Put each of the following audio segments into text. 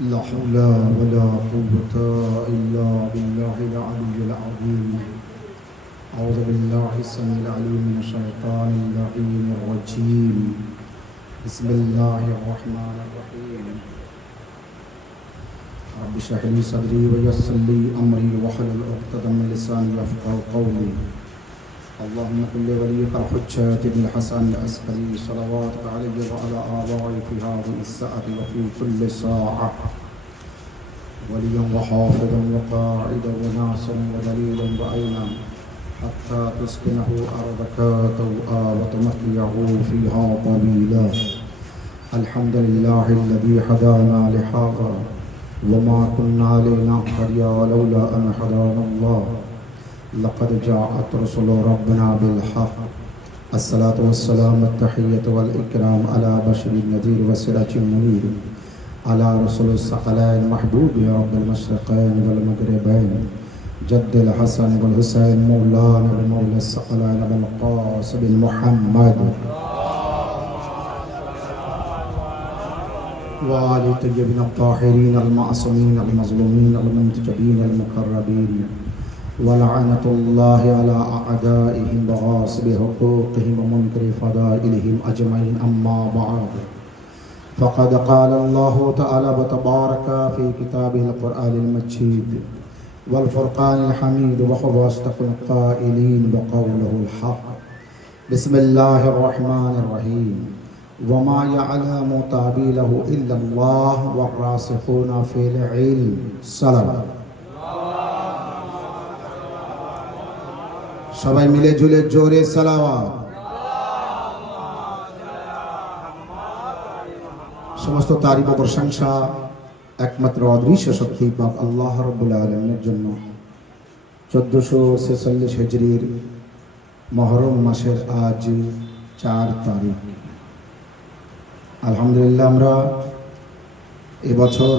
لا حول ولا قوة إلا بالله العلي العظيم. أعوذ بالله السميع العليم من الشيطان اللعين الرجيم. بسم الله الرحمن الرحيم. رب اشرح لي صدري ويسر لي أمري واحلل عقدة من لساني يفقهوا قولي. اللهم كل وليك الحجة بن الحسن العسكري صلواتك عليه وعلى آبائي في هذه الساعة وفي كل ساعة وليا وحافظا وقاعدا وناصرا ودليلا وعينا حتى تسكنه أرضك توءا وتمحيه فيها طويلا. الحمد لله الذي هدانا لهذا وما كنا لنهتدي لولا أن هدانا الله. لقد جاءت رسل ربنا بالحق. الصلاة والسلام التحية والإكرام على بشر النذير وسراج منير على رسول الثقلين محبوب رب المشرقين والمغربين جد الحسن والحسين مولانا بمولى الثقلين بالقاسم محمد وآل طيبين الطاهرين المعصومين المظلومين المنتجبين المقربين. ولعنة الله على أعدائهم وغاصب حقوقهم ومنكر فضائلهم أجمعين. أما بعد، فقد قال الله تعالى وتبارك في كتابه القرآن المجيد والفرقان الحميد وهو أصدق القائلين وقوله الحق. بسم الله الرحمن الرحيم. وما يعلم تأويله إلا الله والراسخون في العلم. صلوات সবাই মিলে ঝুলে জোরে সালাওয়াত। সমস্ত তারিফ ও প্রশংসা একমাত্র অদৃশ্য শক্তি পাক আল্লাহ রাব্বুল আলামিনের জন্য। 1446 হিজরির মুহররম মাসের আজ 4 তারিখ। আলহামদুলিল্লাহ, আমরা এবছর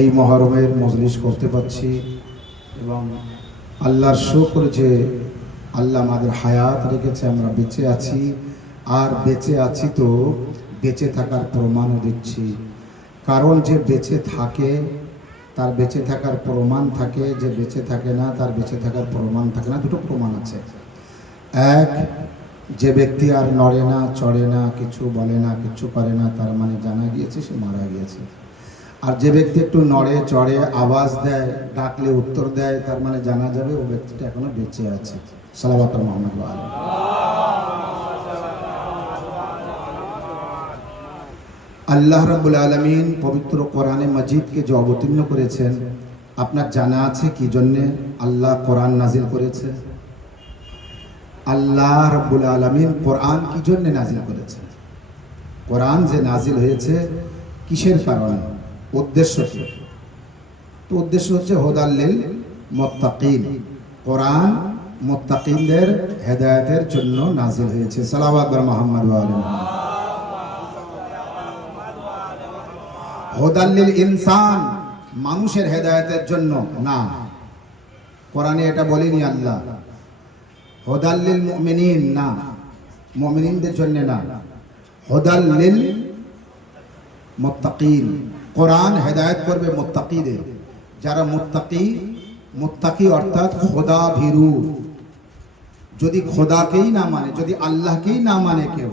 এই মুহররমের মজলিস করতে পারছি এবং আল্লাহর শুকর যে আল্লাহ আমাদের হায়াত রেখেছে, আমরা বেঁচে আছি। আর বেঁচে আছি তো বেঁচে থাকার প্রমাণও দিচ্ছি। কারণ যে বেঁচে থাকে তার বেঁচে থাকার প্রমাণ থাকে, যে বেঁচে থাকে না তার বেঁচে থাকার প্রমাণ থাকে না। দুটো প্রমাণ আছে। এক, যে ব্যক্তি আর নড়ে না, চড়ে না, কিছু বলে না, কিছু করে না, তার মানে জানা গিয়েছে সে মারা গিয়েছে। আর যে ব্যক্তি একটু নড়ে চড়ে, আওয়াজ দেয়, ডাকলে উত্তর দেয়, তার মানে জানা যাবে ও ব্যক্তিটা এখনো বেঁচে আছে। সালাওয়াত মুহাম্মদ ওয়া আলি। আল্লাহ রাব্বুল আলামিন পবিত্র কোরআনে মাজিদকে যে অবতীর্ণ করেছেন, আপনার জানা আছে কি জন্য আল্লাহ কোরআন নাজিল করেছে? আল্লাহ রাব্বুল আলামিন কোরআন কি জন্য নাজিল করেছেন? কোরআন যে নাজিল হয়েছে কিসের কারণে, উদ্দেশ্য কি? তো উদ্দেশ্য হচ্ছে হুদাল লিল মুত্তাকিন। কোরআন মুত্তাকিনদের হেদায়েতের জন্য নাজিল হয়েছে। সালাওয়াত মুহাম্মদ ওয়া আলি। হুদাল লিল ইনসান, মানুষের হেদায়েতের জন্য না, কোরআনে এটা বলেনি আল্লাহ। হুদাল লিল মুমিনিন না, মুমিনদের জন্য না, হুদাল লিল মুত্তাকিন। কোরআন হেদায়েত করবে মুত্তাকিদের। যারা মুত্তাকি অর্থাৎ খোদা ভীরু। যদি খোদাকেই না মানে, যদি আল্লাহকেই না মানে কেউ,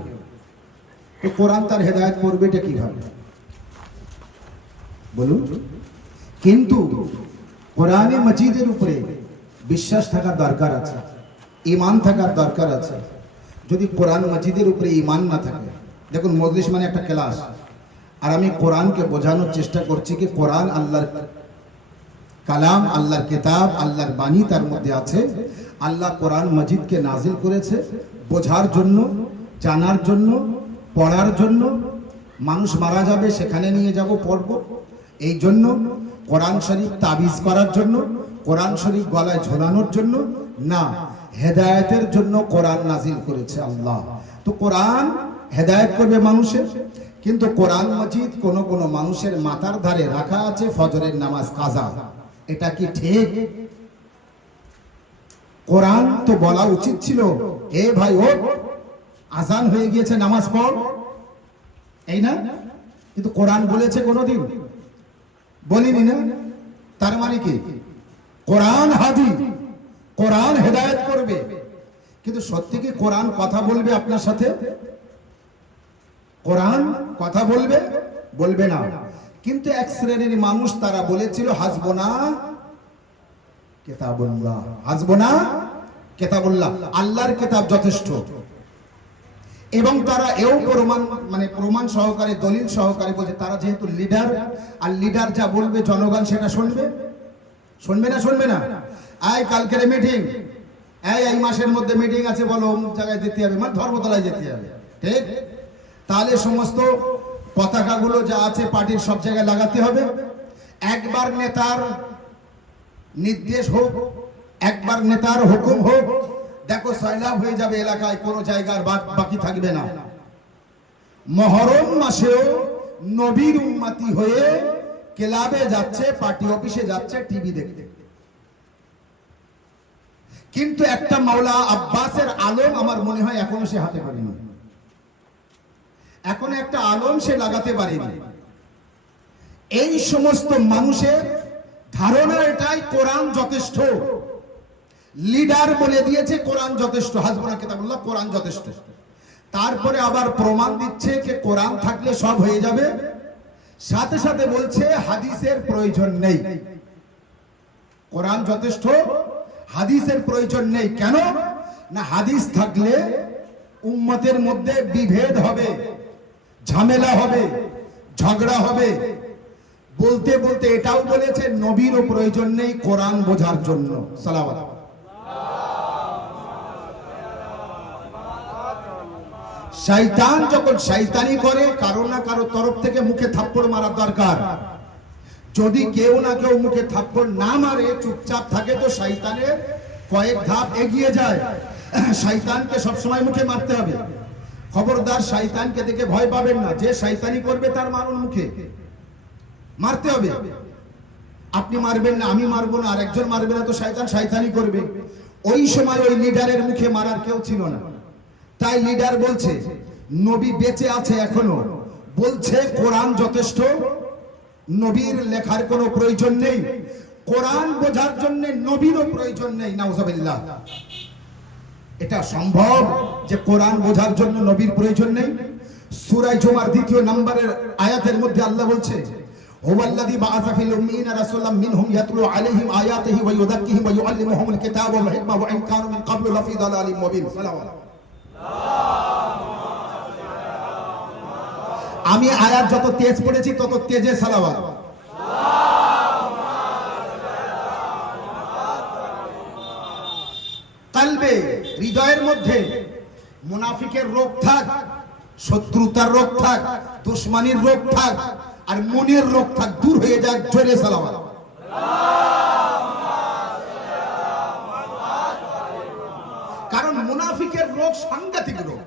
তো কোরআন তার হেদায়েত করবে এটা কিভাবে বলুন? কিন্তু কোরআনে মাজিদের উপরে বিশ্বাস থাকার দরকার আছে, ঈমান থাকার দরকার আছে। যদি কোরআন মাজিদের উপরে ঈমান না থাকে, দেখুন মজলিস মানে একটা ক্লাস, আর আমি কোরআনকে বোঝানোর চেষ্টা করছি কি কোরআন আল্লাহর কালাম, আল্লাহর কিতাব, আল্লাহর বাণী তার মধ্যে আছে। আল্লাহ কোরআন মাজিদকে নাজিল করেছে বোঝার জন্য, জানার জন্য, পড়ার জন্য। মানুষ মারা যাবে, সেখানে নিয়ে যাব, পড়ব। এই জন্য কোরআন শরীফ তাবিজ করার জন্য, কোরআন শরীফ গলায় ঝোলানোর জন্য না, হেদায়েতের জন্য কোরআন নাজিল করেছে আল্লাহ। তো কোরআন হেদায়েত করবে মানুষের। কিন্তু কোরআন মাজিদ কোন কোন মানুষের মাথার ধারে রাখা আছে ফজরের নামাজ কাজা। এটা কি ঠিক? কোরআন তো বলা উচিত ছিল, এ ভাই ও আজান হয়ে গিয়েছে, নামাজ পড়, এই না? কিন্তু কোরআন বলেছে কোনোদিন? বলিনি না? তার মানে কি? কোরআন হাদি, কোরআন হেদায়েত করবে, কিন্তু সত্যি কি কোরআন কথা বলবে আপনার সাথে? কোরআন কথা বলবে? বলবে না। কিন্তু এক শ্রেণীর মানুষ তারা বলেছিল হাসবুনা কিতাবুল্লাহ, হাসবুনা কিতাবুল্লাহ, আল্লাহর কিতাব যথেষ্ট। এবং তারা এও প্রমাণ সহকারে, দলিল সহকারে বলছে তারা যেহেতু লিডার, আর লিডার যা বলবে জনগণ সেটা শুনবে। শুনবে না? শুনবে না? আয় কালকের মিটিং, এই মাসের মধ্যে মিটিং আছে, বলো অমুক জায়গায় যেতে হবে, মানে ধর্মতলায় যেতে হবে, ঠিক? তাহলে সমস্ত পতাকাগুলো যা আছে পার্টির সব জায়গায় লাগাতে হবে। একবার নেতার নির্দেশ হোক, একবার নেতার হুকুম হোক, দেখো সয়লাভ হয়ে যাবে এলাকায়, কোনো জায়গার বাকি থাকবে না। মহরম মাসেও নবীর উম্মতি হয়ে ক্লাবে যাচ্ছে, পার্টি অফিসে যাচ্ছে, টিভি দেখতে। কিন্তু একটা মাওলা আব্বাসের আলম আমার মনে হয় এখনো সে হাতে পারেনি, এখন একটা আলম সে লাগাতে পারেনি। এই সমস্ত মানুষের ধারণা এটাই কোরআন যথেষ্ট, লিডার বলে দিয়েছে কোরআন যথেষ্ট, হাসবুনা কিতাবুল্লাহ, কোরআন যথেষ্ট। তারপরে আবার প্রমাণ দিচ্ছে যে কোরআন থাকলে সব হয়ে যাবে, সাথে সাথে বলছে হাদিসের প্রয়োজন নেই, কোরআন যথেষ্ট, হাদিসের প্রয়োজন নেই। কেন না? হাদিস থাকলে উম্মতের মধ্যে বিভেদ হবে, ঝামেলা হবে, ঝগড়া হবে। বলতে বলতে এটাও বলেছে নবীরও প্রয়োজন নেই কোরআন বোঝার জন্য। সালাওয়াত। শয়তান যখন শয়তানি করে, কারো না কারো তরফ থেকে মুখে থাপ্পড় মারা দরকার। যদি কেউ না কেউ মুখে থাপ্পড় না মারে, চুপচাপ থাকে, তো শয়তানের কয়েক ধাপ এগিয়ে যায়। শয়তানকে সবসময় মুখে মারতে হবে। খবরদার শয়তানকে দেখে ভয় পাবেন না, যে শয়তানি করবে তার মারুন মুখে মারতে হবে। আপনি মারবেন না, আমি মারবো না, আর একজন মারবে না, তো শয়তান শয়তানি করবে। ওই সময় ওই লিডারের মুখে মারার কেউ ছিল না, তাই লিডার বলছে নবী বেঁচে আছে এখনো, বলছে কোরআন যথেষ্ট, নবীর লেখার কোনো প্রয়োজন নেই, কোরআন বোঝার জন্য নবীরও প্রয়োজন নেই। নাউজুবিল্লাহ। এটা সম্ভব যে কোরআন বোঝার জন্য নবীর প্রয়োজন নেই? সূরা জুমার 2 নম্বরের আয়াতের মধ্যে আল্লাহ বলছে হুয়াল্লাযী বাআসা ফিল উম্মিয়িনা রাসূলাম মিনহুম ইয়াতলু আলাইহিম আয়াতিহি ওয়া ইউযাক্কিহিম ওয়া ইউআল্লিমুহুমুল কিতাবা ওয়াল হিকমা ওয়া ইন কানু মিন ক্বাবলু লাফি দালালিম মুবিন। সালাওয়াত। আমি আয়াত যত তেজ পড়েছি তত তেজে সালাওয়াত। কালবে, হৃদয়ের মধ্যে মুনাফিকের রোগ থাক, শত্রুতার রোগ থাক, দুশমনির রোগ থাক, আর মনের রোগ থাক, দূর হয়ে যাক। জোরে সালাওয়াত। কারণ মুনাফিকের রোগ সাংঘাতিক রোগ,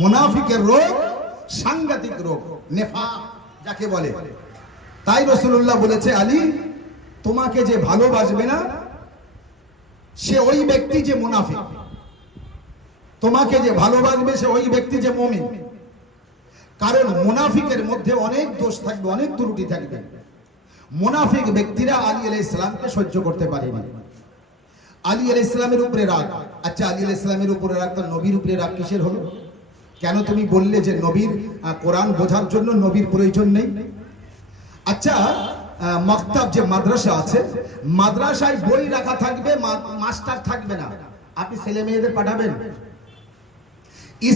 মুনাফিকের রোগ সাংঘাতিক রোগ, নেফাক যাকে বলে। তাই রাসূলুল্লাহ বলেছে, আলী তোমাকে যে ভালোবাসবে না সে ওই ব্যক্তি যে মুনাফিক, তোমাকে যে ভালোবাসবে সে ওই ব্যক্তি যে মুমিন। কারণ মুনাফিকের মধ্যে অনেক দোষ থাকবে, অনেক ত্রুটি থাকবে। মুনাফিক ব্যক্তিরা আলী আলাইহিস সালামকে সহ্য করতে পারেনি। আলী আলাইহিস সালামের উপরে রাগ। আচ্ছা, আলী আলাইহিস সালামের উপরে রাগ, তো নবীর উপরে রাগ কিসের হলো? কেন তুমি বললে যে নবীর কোরআন বোঝার জন্য নবীর প্রয়োজন নেই? আচ্ছা, মক্তব যে মাদ্রাসা আছে, মাদ্রাসায় বই রাখা থাকবে, মাস্টার থাকবে না, আপনি ছেলে মেয়েদের পাঠাবেন?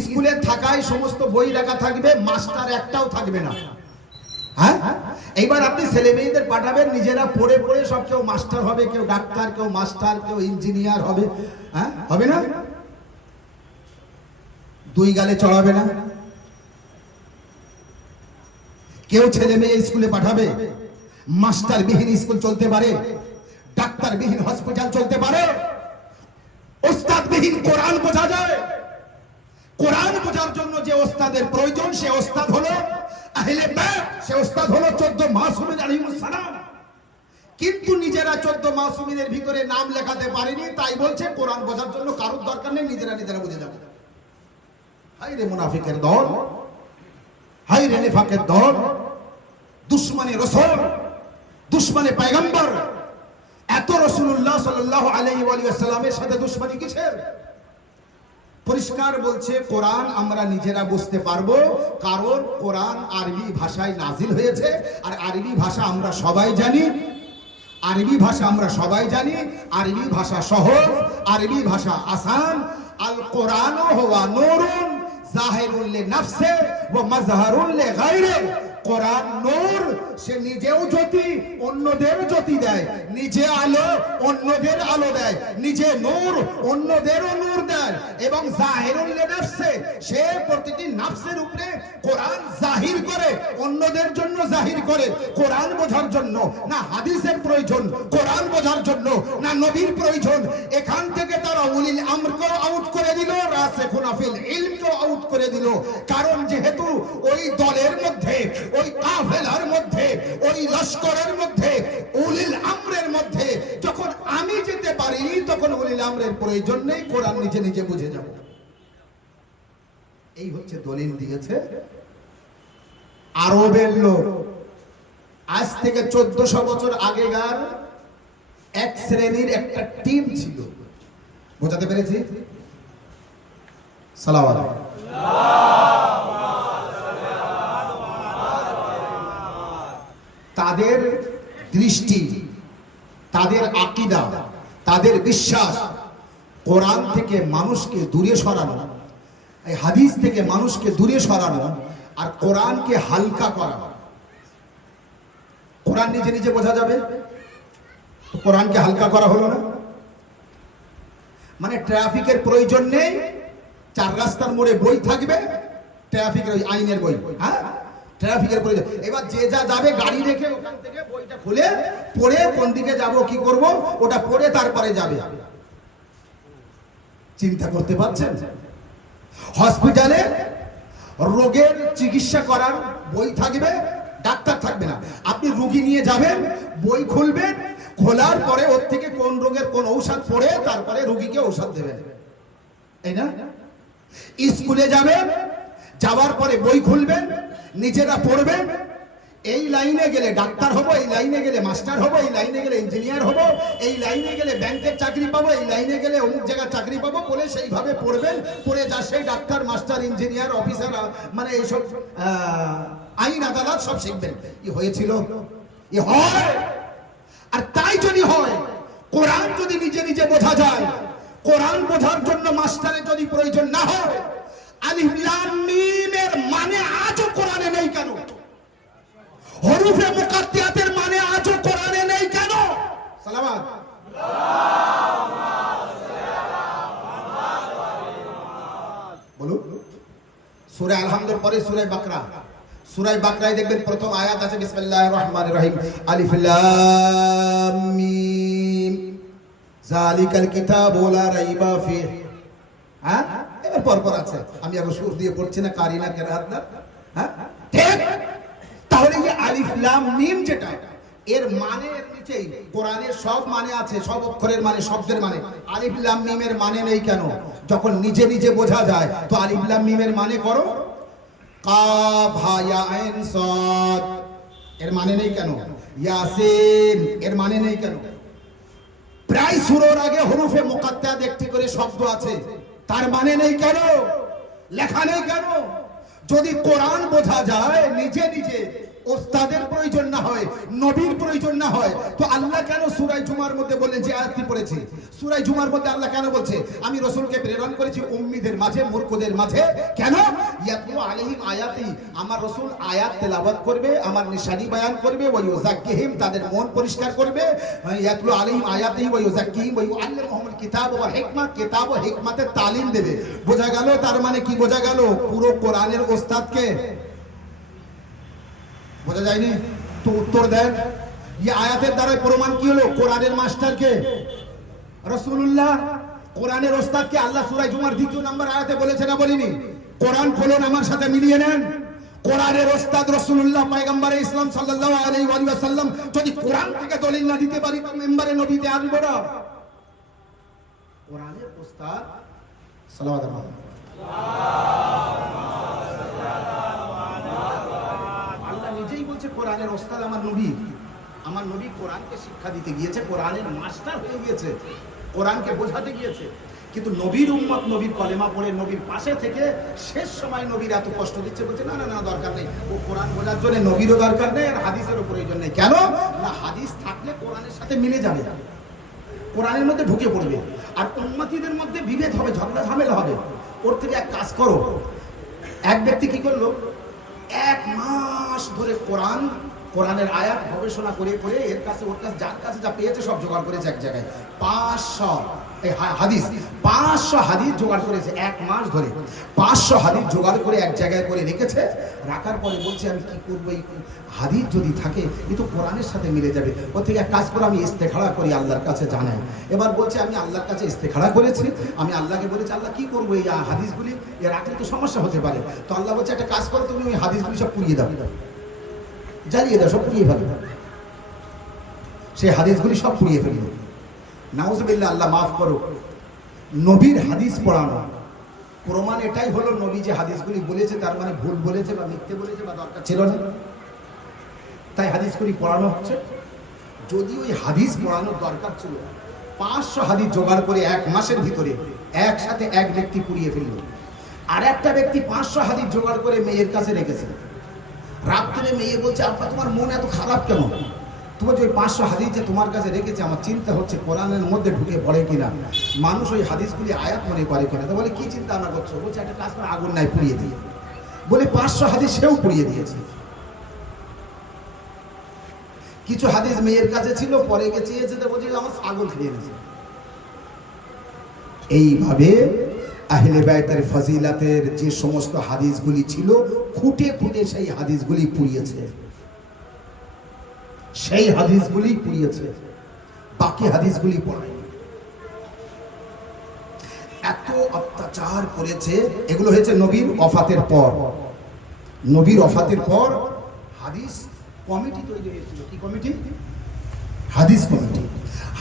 স্কুলে থাকায় সমস্ত বই রাখা থাকবে, মাস্টার একটাও থাকবে না। হ্যাঁ, এইবার আপনি ছেলে মেয়েদের পাঠাবেন, নিজেরা পড়ে পড়ে সব, কেউ মাস্টার হবে, কেউ ডাক্তার, কেউ মাস্টার, কেউ ইঞ্জিনিয়ার হবে। হ্যাঁ, হবে না? দুই গালে চড়াবে না? কেউ ছেলে মেয়ে স্কুলে পাঠাবে? মাস্টার বিহীন স্কুল চলতে পারে? ডাক্তার বিহীন হসপিটাল চলতে পারে? ওস্তাদ বিহীন কোরআন বোঝা যায়? কোরআন বোঝার জন্য যে ওস্তাদের প্রয়োজন, সে ওস্তাদ হলো আহলে বাইত, সে ওস্তাদ হলো 14 মাসুমিন আলাইহিস সালাম। কিন্তু নিজেরা 14 মাসুমিনের ভিতরে নাম লেখাতে পারেনি, তাই বলছে কোরআন বোঝার জন্য কারোর দরকার নেই, নিজেরা নিজেরা বুঝে যাবে। হায় রে মুনাফিকের দল! হাই রে নিফাকের দল, দুশমনে রাসূল, দুশমনে পয়গম্বর। এত রাসূলুল্লাহ সাল্লাল্লাহু আলাইহি ওয়া সাল্লামের সাথে দুশমনি কিসের? পরিষ্কার বলছে কোরআন আমরা নিজেরা বুঝতে পারবো, কারণ কোরআন আরবি ভাষায় নাজিল হয়েছে। আর আরবি ভাষা আমরা সবাই জানি, আরবি ভাষা আমরা সবাই জানি, আরবি ভাষা সহজ, আরবি ভাষা আসান। আল কোরআন হুয়া নূরুন জাহিরুল লিনাফসি ওয়া মাজহারুল লিগায়রি। কোরআন নূর, সে নিজেও জ্যোতি অন্যদের জ্যোতি দেয়, নিজে আলো অন্যদের আলো দেয়, নিজে নূর অন্যদেরও নূর দেয়। এবং জাহিরুল লিনাফসি, সে প্রতিটি নাফসের উপরে কোরআন জাহির করে, অন্যদের জন্য জাহির করে। কোরআন বোঝার জন্য না হাদিসের প্রয়োজন, কোরআন বোঝার জন্য না নবীর প্রয়োজন। এখান থেকে তারা উলিল আমরকেও আউট করে দিল, রাসিখুনা ফিল ইলমকেও আউট করে দিল। কারণ যেহেতু ওই দলের মধ্যে, ওই কাফেলার মধ্যে, ওই লস্করের মধ্যে, উলিল আমরের মধ্যে যখন আমি যেতে পারিনি, তখন উলিল আমরের প্রয়োজন নেই, কোরআন নিজে নিজে বুঝে যাব। এই হচ্ছে দলিল দিয়েছে আরবের লোক। আজ থেকে 1400 বছর আগেকার এক শ্রেণীর একটা টিম ছিল। বোঝাতে পেরেছি? সালাওয়াত। তাদের দৃষ্টি, তাদের আকীদা, তাদের বিশ্বাস কোরআন থেকে মানুষকে দূরে সরানো, এই হাদিস থেকে মানুষকে দূরে সরানো, আর কোরআনকে হালকা করা। কোরআন নিজে নিজে বোঝা যাবে, তো কোরআনকে হালকা করা হলো না। মানে ট্রাফিকের প্রয়োজন নেই, 4 রাস্তার মোড়ে বই থাকবে, ট্রাফিকের ওই আইনের বই, হ্যাঁ ট্রাফিকের প্রয়োজন। এবার যে যা যাবে গাড়ি রেখে ওখান থেকে বইটা খুলে পড়ে কোন দিকে যাব কি করব ওটা পড়ে তারপরে যাবে। চিন্তা করতে পারছেন? হসপিটালে রোগের চিকিৎসা করার বই থাকবে, ডাক্তার থাকবে না। আপনি রোগী নিয়ে যাবেন, বই খুলবেন, খোলার পরে ওর থেকে কোন রোগের কোন ঔষধ পড়ে তারপরে রোগীকে ঔষধ দেবেন, তাই না? স্কুলে যাবেন, যাওয়ার পরে বই খুলবেন, নিজেরা পড়বেন। এই লাইনে গেলে ডাক্তার হবো, এই লাইনে গেলে মাস্টার হবো, এই লাইনে গেলে ইঞ্জিনিয়ার হবো, এই লাইনে গেলে ব্যাংকের চাকরি পাবো, এই লাইনে গেলে অমুক জায়গায় চাকরি পাবো বলে সেইভাবে পড়বেন। পড়ে যা সেই ডাক্তার, মাস্টার, ইঞ্জিনিয়ার, অফিসার, মানে এইসব আইন আদালত সব শিখবেন। কি হয়েছিল? ই হয়। আর তাই যদি হয়, কোরআন যদি নিজে নিজে বোঝা যায়, কোরআন বোঝার জন্য মাস্টারের যদি প্রয়োজন না হয়, আলিফ লাম মিমের মানে আজও কোরআনে নেই কেন? হরফে মুকাত্তিয়াতের মানে আজও কোরআনে নেই কেন? সালাওয়াত। বলুন। সূরা আল-হামদের পরে সূরা বাকরা, সূরা বাকরায় দেখবেন প্রথম আয়াত আছে বিসমিল্লাহির রহমানির রহিম, আলিফ লাম মিম যালিকাল কিতাবু লা রাইবা ফিহি। হ্যাঁ, এর পর আছে, আমি আবার সুর দিয়ে পড়ছি না, কারি না কেরাত না, হ্যাঁ ঠিক। তাহলে এই আলিফ লাম মিম যেটা, এর মানে এর নিচেই কোরআনের সব মানে আছে, সব অক্ষরের মানে, শব্দের মানে। আলিফ লাম মিমের মানে নেই কেন? যখন নিজে নিজে বোঝা যায়, তো আলিফ লাম মিমের মানে করো। কাফ হা ইয়া আইন সাদ, এর মানে নেই কেন? ইয়াসিন, এর মানে নেই কেন? প্রায় সূরার আগে হরফে মুকাত্তাত একটি করে শব্দ আছে, তার মানে নেই কেন? লেখা নেই কেন? যদি কোরআন বোঝা যায় নিজে নিজে, ওস্তাদের প্রয়োজন না হয়, নবীর প্রয়োজন না হয়, তো আল্লাহ কেন সূরা জুমার মধ্যে বললেন, যে আয়াতটি পড়েছি সূরা জুমার মধ্যে আল্লাহ কেন বলছে আমি রাসূলকে প্রেরণ করেছি উম্মীদের মাঝে, মূর্খদের মাঝে? কেন? ইয়াতলু আলাইহিম আয়াতি, আমার রাসূল আয়াত তেলাওয়াত করবে, আমার নিশানি বয়ান করবে, ওয়া ইউযাক্কিহিম, তাদের মন পরিষ্কার করবে। ইয়াতলু আলাইহিম আয়াতি ওয়া ইউযাক্কিহিম ওয়া ইউআল্লিমুহুমুল কিতাব ওয়া হিকমা, কিতাব ও হিকমতের তালিম দেবে। বোঝা গেল? তার মানে কি বোঝা গেল? পুরো কোরআনের ওস্তাদকে বোঝা যায়নি? তো উত্তর দেন, এই আয়াতের দ্বারা প্রমাণ কি হলো? কোরআনের মাস্টারকে রাসূলুল্লাহ, কোরআনের ওস্তাদকে আল্লাহ সূরা জুমার 2 নম্বর আয়াতে বলেছে না বলিনি? কোরআন খোলেন, আমার সাথে মিলিয়ে নেন। কোরআনের ওস্তাদ রাসূলুল্লাহ পয়গম্বরে ইসলাম সাল্লাল্লাহু আলাইহি ওয়া সাল্লাম। যদি কোরআন থেকে দলিল না দিতে পারি, তো মেম্বারে নবীতে আসব না। কোরআনের ওস্তাদ সাল্লাল্লাহু আলাইহি ওয়া সাল্লাম। কোরআনের ওস্তাদ আমার নবী। আমার নবী কোরআনকে শিক্ষা দিতে গিয়েছে, কোরআনের মাস্টার হয়ে গিয়েছে, কোরআনকে বোঝাতে গিয়েছে। কিন্তু নবীর উম্মত নবীর কলেমা পড়ে নবীর পাশে থেকে শেষ সময় নবীর এত কষ্ট দিচ্ছে, বলছে না না না দরকার নেই, ও কোরআন বোঝার জন্য নবীরও দরকার নেই আর হাদিসেরও প্রয়োজন নেই। কেন না, হাদিস থাকলে কোরআনের সাথে মিলে যাবে, কোরআনের মধ্যে ঢুকে পড়বে, আর উম্মতীদের মধ্যে বিভেদ হবে, ঝগড়া ঝামেলা হবে। ওর থেকে এক কাজ করো। এক ব্যক্তি কি করলো, 1 মাস ধরে কোরআনের আয়াত গবেষণা করে করে এর কাছে ওর কাছে যার কাছে যা পেয়েছে সব জোগাড় করেছে এক জায়গায়। 500 হাদিস জোগাড় করেছে 1 মাস ধরে। 500 হাদিস জোগাড় করে এক জায়গায় করে রেখেছে। রাখার পরে বলছে আমি কি করবো, এই হাদিস যদি থাকে এ তো কোরআনের সাথে মিলে যাবে। ওর থেকে এক কাজ করে আমি ইস্তেখারা করি, আল্লাহর কাছে জানাই। এবার বলছে আমি আল্লাহর কাছে ইস্তেখারা করেছি, আমি আল্লাহকে বলেছি আল্লাহ কি করবো, এই হাদিসগুলি এ রাখলে তো সমস্যা হতে পারে। তো আল্লাহ বলছে একটা কাজ করো, তুমি ওই হাদিসগুলি সব পুড়িয়ে দাও, জ্বালিয়ে দাও, সব পুড়িয়ে ফেলো। সেই হাদিসগুলি সব পুড়িয়ে ফেলল। নাউজুবিল্লাহ, আল্লাহ মাফ করো। নবীর হাদিস পড়ানো প্রমাণ এটাই হলো, নবী যে হাদিসগুলি বলেছে তার মানে ভুল বলেছে বা মিথ্যে বলেছে বা দরকার ছিল না, তাই হাদিসগুলি পড়ানো হচ্ছে। যদি ওই হাদিস পড়ানোর দরকার ছিল, 500 হাদিস জোগাড় করে 1 মাসের ভিতরে একসাথে এক ব্যক্তি পুড়িয়ে ফেলল। আর একটা ব্যক্তি 500 হাদিস জোগাড় করে মেয়ের কাছে রেখেছে। রাত্রে মেয়ে বলছে আপা তোমার মন এত খারাপ কেন? তোমার যে 500 হাদিস যে তোমার কাছে রেখেছে, আমার চিন্তা হচ্ছে কোরআনের মধ্যে ঢুকে পড়ে কিনা, মানুষ ওই হাদিসগুলি আয়াত মনে করে কিনা। তো বলে কি চিন্তা ভাবনা করছো? বলছে একটা কাজ করে আগুন নাই পুড়িয়ে দিয়ে। বলে 500 হাদিস সেও পুড়িয়ে দিয়েছে। কিছু হাদিস মেয়ের কাছে ছিল, পরে গিয়ে চেয়েছে, তো বলছে আমার ছাগল খেয়ে নিয়েছে। এইভাবে আহলে বাইতের ফজিলাতের যে সমস্ত হাদিসগুলি ছিল, খুঁটে খুঁটে সেই হাদিসগুলি পুড়িয়েছে, সেই হাদিসগুলি পুড়িয়েছে, বাকি হাদিসগুলি পড়ায়নি। এত অত্যাচার করেছে। এগুলো হয়েছে নবীর ওফাতের পর। নবীর ওফাতের পর হাদিস কমিটি তৈরি হয়েছিল। কি কমিটি? হাদিস কমিটি।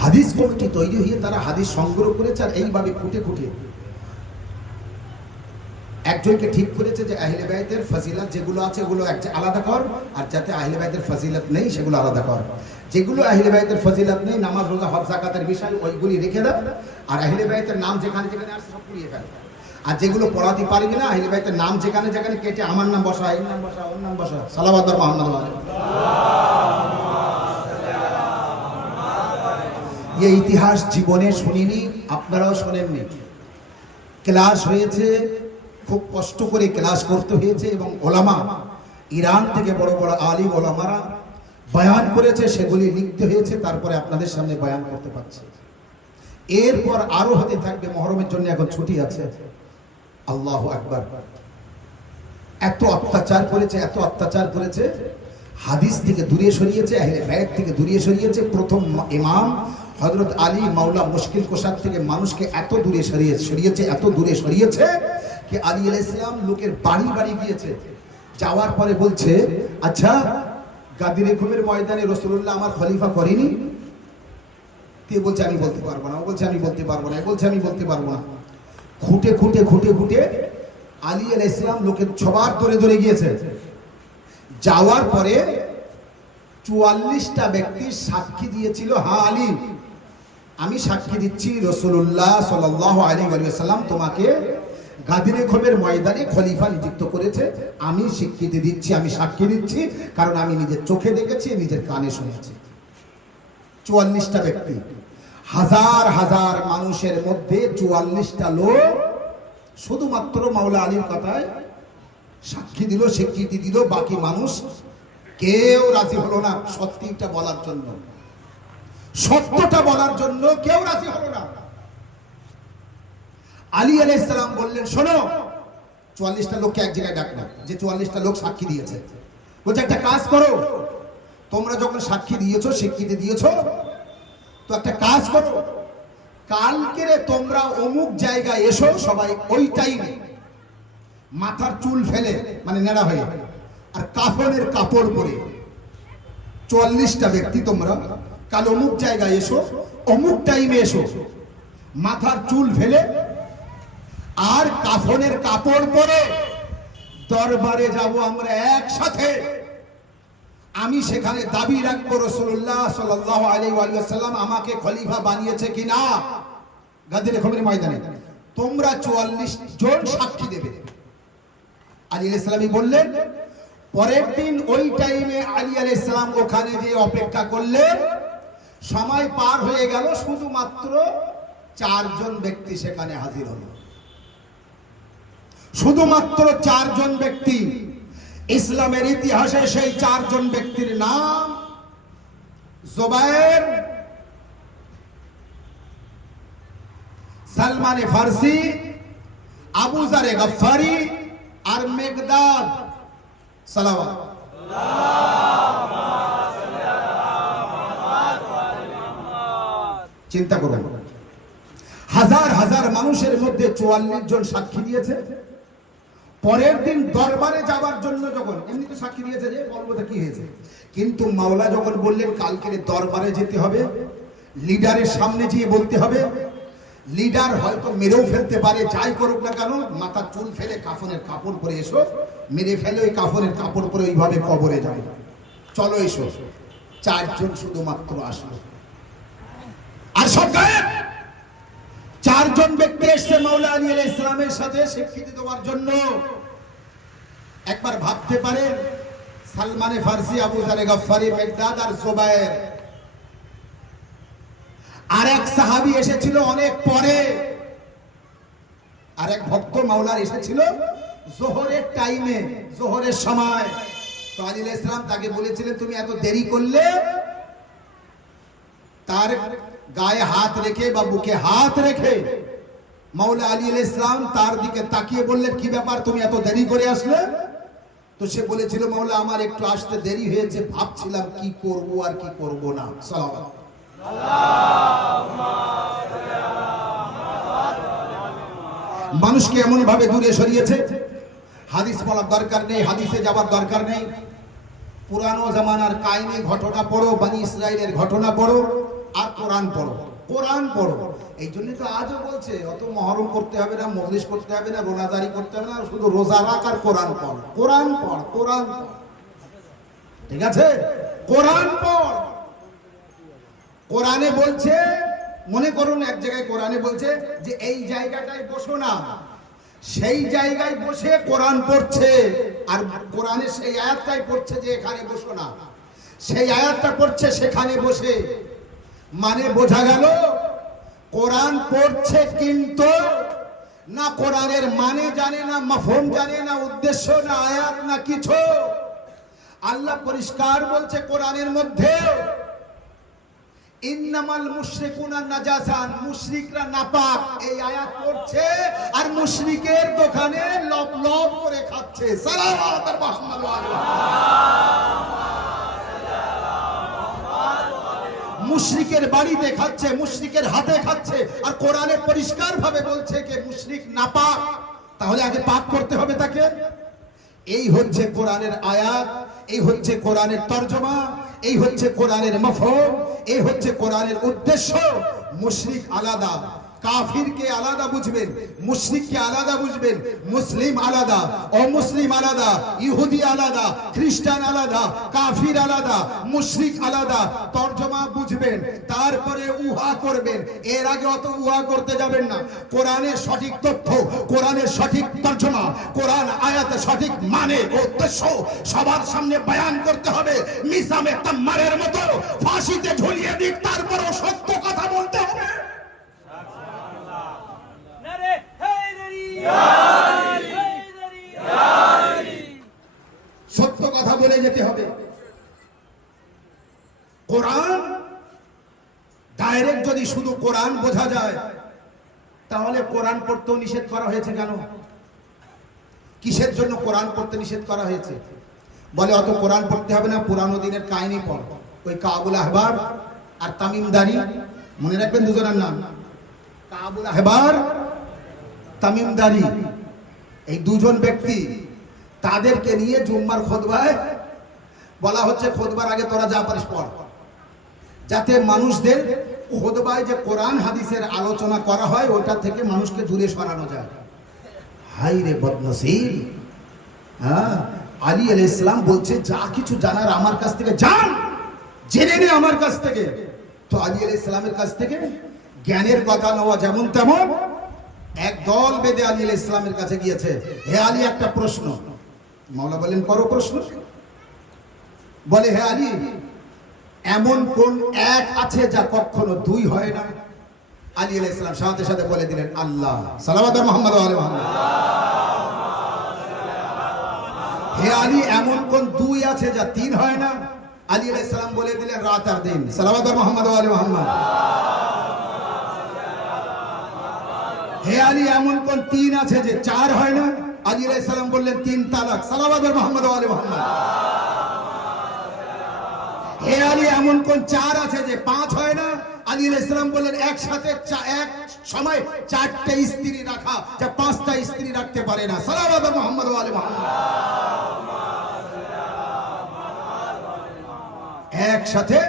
হাদিস কমিটি তৈরি হয়ে তারা হাদিস সংগ্রহ করেছে, আর এইভাবে খুঁটে খুঁটে একজনকে ঠিক করেছে যে আহলে বাইতের ফজিলত যেগুলো আছে ওগুলো আলাদা কর, আর যাতে আহলে বাইতের ফজিলত নেই সেগুলো আলাদা কর। যেগুলো আহলে বাইতের ফজিলত নেই, নামাজ রোজা হজ যাকাতের বিষয়, ওইগুলি রেখে দাও, আর আহলে বাইতের নাম যেখানে যেখানে আসে সব পুড়িয়ে ফেল। আর যেগুলো পড়াতে পারবি না, আহলে বাইতের নাম যেখানে যেখানে কেটে আমার নাম বসা, এর নাম বসা, ওর নাম বসা। সালাওয়াত মুহাম্মদ এই ইতিহাস জীবনে শুনিনি, আপনারাও শোনেননি। ক্লাস হয়েছে, খুব কষ্ট করে ক্লাস করতে হয়েছে, এবং ওলামা ইরান থেকে বড় বড় আলিম ওলামারা বয়ান করেছে, সেগুলি লিখতে হয়েছে, তারপরে আপনাদের সামনে বয়ান করতে পারছে। এরপর আরো হতে থাকবে। মহরমের জন্য এখন ছুটি আছে। আল্লাহু আকবার। এত অত্যাচার করেছে, এত অত্যাচার করেছে, হাদিস থেকে দূরে সরিয়েছে, আহলে বাইত থেকে দূরে সরিয়েছে। প্রথম ইমাম হযরত আলী মাওলা মুশকিল কোষার থেকে মানুষকে এত দূরে সরিয়েছে, এত দূরে সরিয়েছে कि আলী আলাইহিস সালাম লোকের বাড়ি বাড়ি গিয়েছে। যাওয়ার পরে বলছে আচ্ছা গাদির ঘুমের ময়দানে রাসূলুল্লাহ আমার খলিফা করেনি? কে বলছে আমি বলতে পারবো না, ও বলছে আমি বলতে পারবো না, ও বলছে আমি বলতে পারবো না। খুঁটে খুঁটে খুঁটে খুঁটে আলী আলাইহিস সালাম লোকের সবার ধরে ধরে গিয়েছে। যাওয়ার পরে 44টা ব্যক্তি সাক্ষী দিয়েছিল, হ্যাঁ আলী আমি সাক্ষী দিচ্ছি রাসূলুল্লাহ সাল্লাল্লাহু আলাইহি ওয়াসাল্লাম তোমাকে গাদিরে খোমের ময়দানে খলিফা নিযুক্ত করেছে। আমি স্বীকৃতি দিচ্ছি, আমি সাক্ষী দিচ্ছি, কারণ আমি নিজের চোখে দেখেছি, নিজের কানে শুনেছি। 44টা ব্যক্তি, হাজার হাজার মানুষের মধ্যে 44টা লোক শুধুমাত্র মাওলা আলীর কথায় সাক্ষী দিল, স্বীকৃতি দিল। বাকি মানুষ কেউ রাজি হলো না সত্যিটা বলার জন্য, সত্যটা বলার জন্য কেউ রাজি হলো না। আলী আলাইহিস সালাম বললেন শোনো, 44টা লোককে এক জায়গায় ডাকনা, যে 44টা লোক সাক্ষী দিয়েছে। বলছে একটা কাজ করো, তোমরা যখন সাক্ষী দিয়েছো, স্বীকৃতি দিয়েছো, তো একটা কাজ করো, কালকে তোমরা অমুক জায়গায় এসো, সবাই ওই টাইমে মাথার চুল ফেলে মানে নেড়া হয়ে আর কাফনের কাপড় পরে 44টা ব্যক্তি তোমরা কাল অমুক জায়গায় এসো, অমুক টাইমে এসো, মাথার চুল ফেলে আর কাফনের কাপড় পরে দরবারে যাব আমরা একসাথে। আমি সেখানে দাবি রাখবো রাসূলুল্লাহ সাল্লাল্লাহু আলাইহি ওয়াসাল্লাম আমাকে খলিফা বানিয়েছে কিনা গাদির খবরের ময়দানে তোমরা 44 জন সাক্ষী দেবে। আলী আলাইহিস সালাম বললেন, পরের দিন ওই টাইমে আলী আলাইহিস সালাম ওখানে যে অপেক্ষা করলেন, সময় পার হয়ে গেল, শুধুমাত্র 4 জন ব্যক্তি সেখানে হাজির হলো। শুধুমাত্র 4 জন ব্যক্তি। ইসলামের ইতিহাসে সেই 4 জন ব্যক্তির নাম জুবায়ের, সালমান ফারসি, আবু যার গফফারি আর মিকদাদ। সালাওয়াত। চিন্তা করুন, হাজার হাজার মানুষের মধ্যে 44 জন সাক্ষী দিয়েছে। পরের দিন দরবারে যাওয়ার জন্য যখন এমনি তো সাক্ষী দিয়েছে যে বলবোটা কি হয়েছে, কিন্তু মাওলা যখন বললেন কালকে দরবারে যেতে হবে, লিডারের সামনে গিয়ে বলতে হবে, লিডার হয়তো মেরেও ফেলতে পারে, যাই করুক না কেন, মাথা চুল ফেলে কাফনের কাপড় পরে এসো, মেরে ফেলে ওই কাফনের কাপড় পরে ওইভাবে কবরে যাবে, চলো এসো। 4 জন শুধুমাত্র আসলো, আর সব গায়েব। 4 জন ব্যক্তি এসছে মাওলা আলী আলাইহিস সালামের সাথে স্বীকৃতি দেওয়ার জন্য। একবার ভাবতে পারেন, সালমানে ফারসি, আবু যার গফফারি, মিকদাদ আর জুবায়ের। আর এক সাহাবী এসেছিল অনেক পরে, আর এক ভক্ত মাওলার এসেছিল যোহরের টাইমে, যোহরের সময়। তো আলী আলাইহিস সালাম তাকে বলেছিলেন, তুমি এত দেরি করলে। তার গায়ে হাত রেখে বা বুকে হাত রেখে মাওলা আলী আলাইহিস সালাম তার দিকে তাকিয়ে বললেন, কি ব্যাপার, তুমি এত দেরি করে আসলে? তো সে বলেছিল, মাওলা আমার একটু আসতে দেরি হয়েছে, ভাবছিলাম কি করব আর কি করব না। সালাওয়াত। মানুষকে এমন ভাবে দূরে সরিয়েছে, হাদিস বলার দরকার নেই, হাদিসে যাবার দরকার নেই। পুরানো জামানার কাহিনী ঘটনা পড়ো, বনি ইসরাইলের ঘটনা পড়ো, আর কোরআন পড়ো, কোরআন পড়ো। এই জন্য তো আজও বলছে অত মহরম করতে হবে না, মজলিস করতে হবে না, রোজাদারি করতে হবে না, শুধু রোজা রাখ আর কোরআন পড়, কোরআন পড়, কোরআন পড়। ঠিক আছে, কোরআন পড়। কোরআনে বলছে, মনে করুন এক জায়গায় কোরআনে বলছে যে এই জায়গাটায় বসো না, সেই জায়গায় বসে কোরআন পড়ছে, আর কোরআনে সেই আয়াতটাই পড়ছে যে এখানে বসো না, সেই আয়াতটা পড়ছে সেখানে বসে। মানে বোঝা গেল কোরআন পড়ছে কিন্তু না কোরআনের মানে জানে না, মাফহুম জানে না, উদ্দেশ্য না, আয়াত না কিছু। আল্লাহ পরিষ্কার বলছে কোরআনের মধ্যে, ইন্নামাল মুশরিকুনা নাজাসান, মুশরিকরা নাপাক। এই আয়াত পড়ছে আর মুশরিকের দোকানে লব লব করে খাচ্ছে। সালাওয়াত আর মুহাম্মাদ ওয়া মুশরিকের বাড়িতে খাচ্ছে, মুশরিকের হাতে খাচ্ছে, আর কোরআনে পরিষ্কার ভাবে বলছে যে মুশরিক নাপাক, তাহলে আগে পাক করতে হবে তাকে। এই হচ্ছে কোরআনের আয়াত, এই হচ্ছে কোরআনের তরজমা, এই হচ্ছে কোরআনের মাফহুম, এই হচ্ছে কোরআনের উদ্দেশ্য। মুশরিক আলাদা, কাফিরকে আলাদা বুঝবেন, মুশরিককে আলাদা বুঝবেন, মুসলিম আলাদা, অমুসলিম আলাদা, ইহুদি আলাদা, খ্রিস্টান আলাদা, কাফির আলাদা, মুশরিক আলাদা। তরজমা বুঝবেন, তারপরে উহা করবেন। এর আগে অত উহা করতে যাবেন না। কোরআনের সঠিক তথ্য, কোরআনের সঠিক তরজমা, কোরআন আয়াতের সঠিক মানে উদ্দেশ্য সবার সামনে বয়ান করতে হবে। মিসামে তাম্মারের মতো ফাঁসিতে ঝুলিয়ে দিক, তারপরও সত্য কথা বলতে হবে। সত্য কথা বলে যেতে হবে। কোরআন ডাইরেক্ট যদি শুধু কোরআন বোঝা যায়, তাহলে কোরআন পড়তেও নিষেধ করা হয়েছে কেন? কিসের জন্য কোরআন পড়তে নিষেধ করা হয়েছে? বলে অত কোরআন পড়তে হবে না, পুরানো দিনের কাহিনী পড়। ওই কাবুল আহবার আর তামিমদারি, মনে রাখবেন দুজনের নাম, কাবুল আহবার, তামিমদারি, এই দুজন ব্যক্তি, তাদেরকে নিয়ে জুম্মার খুতবায় বলা হচ্ছে খুতবার আগে তোরা যা পারিস পড়, যাতে মানুষদের খুতবায় যে কোরআন হাদিসের আলোচনা করা হয় ওটা থেকে মানুষকে দূরে সরানো যায়। হাই রে বদনসিব, হ্যাঁ, আলী আলাইহিস সালাম বলছে যা কিছু জানার আমার কাছ থেকে জান, জেনে নে আমার কাছ থেকে। তো আলী আলাইহিস সালামের কাছ থেকে জ্ঞানের কথা নেওয়া যেমন তেমন এক দল বেদে আলী আলাইহিস সালামের কাছে গিয়েছে। হে আলী, একটা প্রশ্ন। মাওলা বলেন করো প্রশ্ন। বলে হে আলী, এমন কোন এক আছে যা কখনো দুই হয় না? আলী আলাইহিস সালাম সাথে সাথে বলে দিলেন আল্লাহ। সালাওয়াত মুহাম্মদ ওয়া আলি মুহাম্মদ। হে আলী, এমন কোন দুই আছে যা তিন হয় না? আলী আলাইহিস সালাম বলে দিলেন রাত আর দিন। সালাওয়াত মুহাম্মদ ওয়া আলি মুহাম্মদ। হে আলী, এমন কোন তিন আছে যে চার হয় না? আলী আলাইহিস সালাম বললেন তিন তালাক। সালাওয়াত মুহাম্মদ ওয়া আলি মুহাম্মদ। হে আলী, এমন কোন চার আছে যে পাঁচ হয় না? আলী আলাইহিস সালাম বললেন একসাথে এক সময় চারটে স্ত্রী রাখা যা পাঁচটা স্ত্রী রাখতে পারে না। সালাওয়াত মুহাম্মদ ওয়া আলি মুহাম্মদ। একসাথে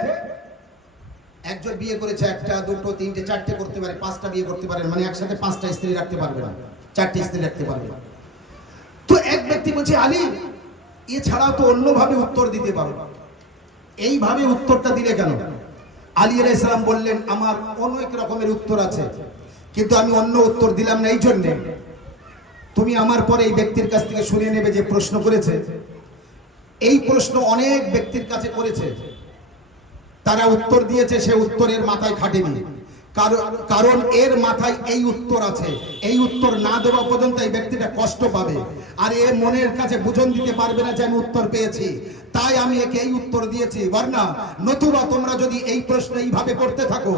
একজন বিয়ে করেছে, একটা দুটো তিনটে চারটে করতে পারে, পাঁচটা বিয়ে করতে পারে, মানে একসাথে পাঁচটা স্ত্রী রাখতে পারবে না, চারটে স্ত্রী রাখতে পারবে না। তো এক ব্যক্তি বলছে আলী, এছাড়াও তো অন্যভাবে উত্তর দিতে পারো, এইভাবে উত্তরটা দিলে কেন? আলী আলাইহিস সালাম বললেন আমার অনেক রকমের উত্তর আছে, কিন্তু আমি অন্য উত্তর দিলাম না এই জন্যে, তুমি আমার পরে এই ব্যক্তির কাছ থেকে শুনে নেবে যে প্রশ্ন করেছে। এই প্রশ্ন অনেক ব্যক্তির কাছে করেছে, তারা উত্তর দিয়েছে, সে উত্তরের মাথায় খাটেনি, কারণ এর মাথায় এই উত্তর আছে। এই উত্তর না দেওয়া পর্যন্ত এই ব্যক্তিটা কষ্ট পাবে, আর এ মনের কাছে বুঝন দিতে পারবে না যে আমি উত্তর পেয়েছি, তাই আমি একে এই উত্তর দিয়েছি। বর্ণা নতুবা তোমরা যদি এই প্রশ্ন এইভাবে করতে থাকো,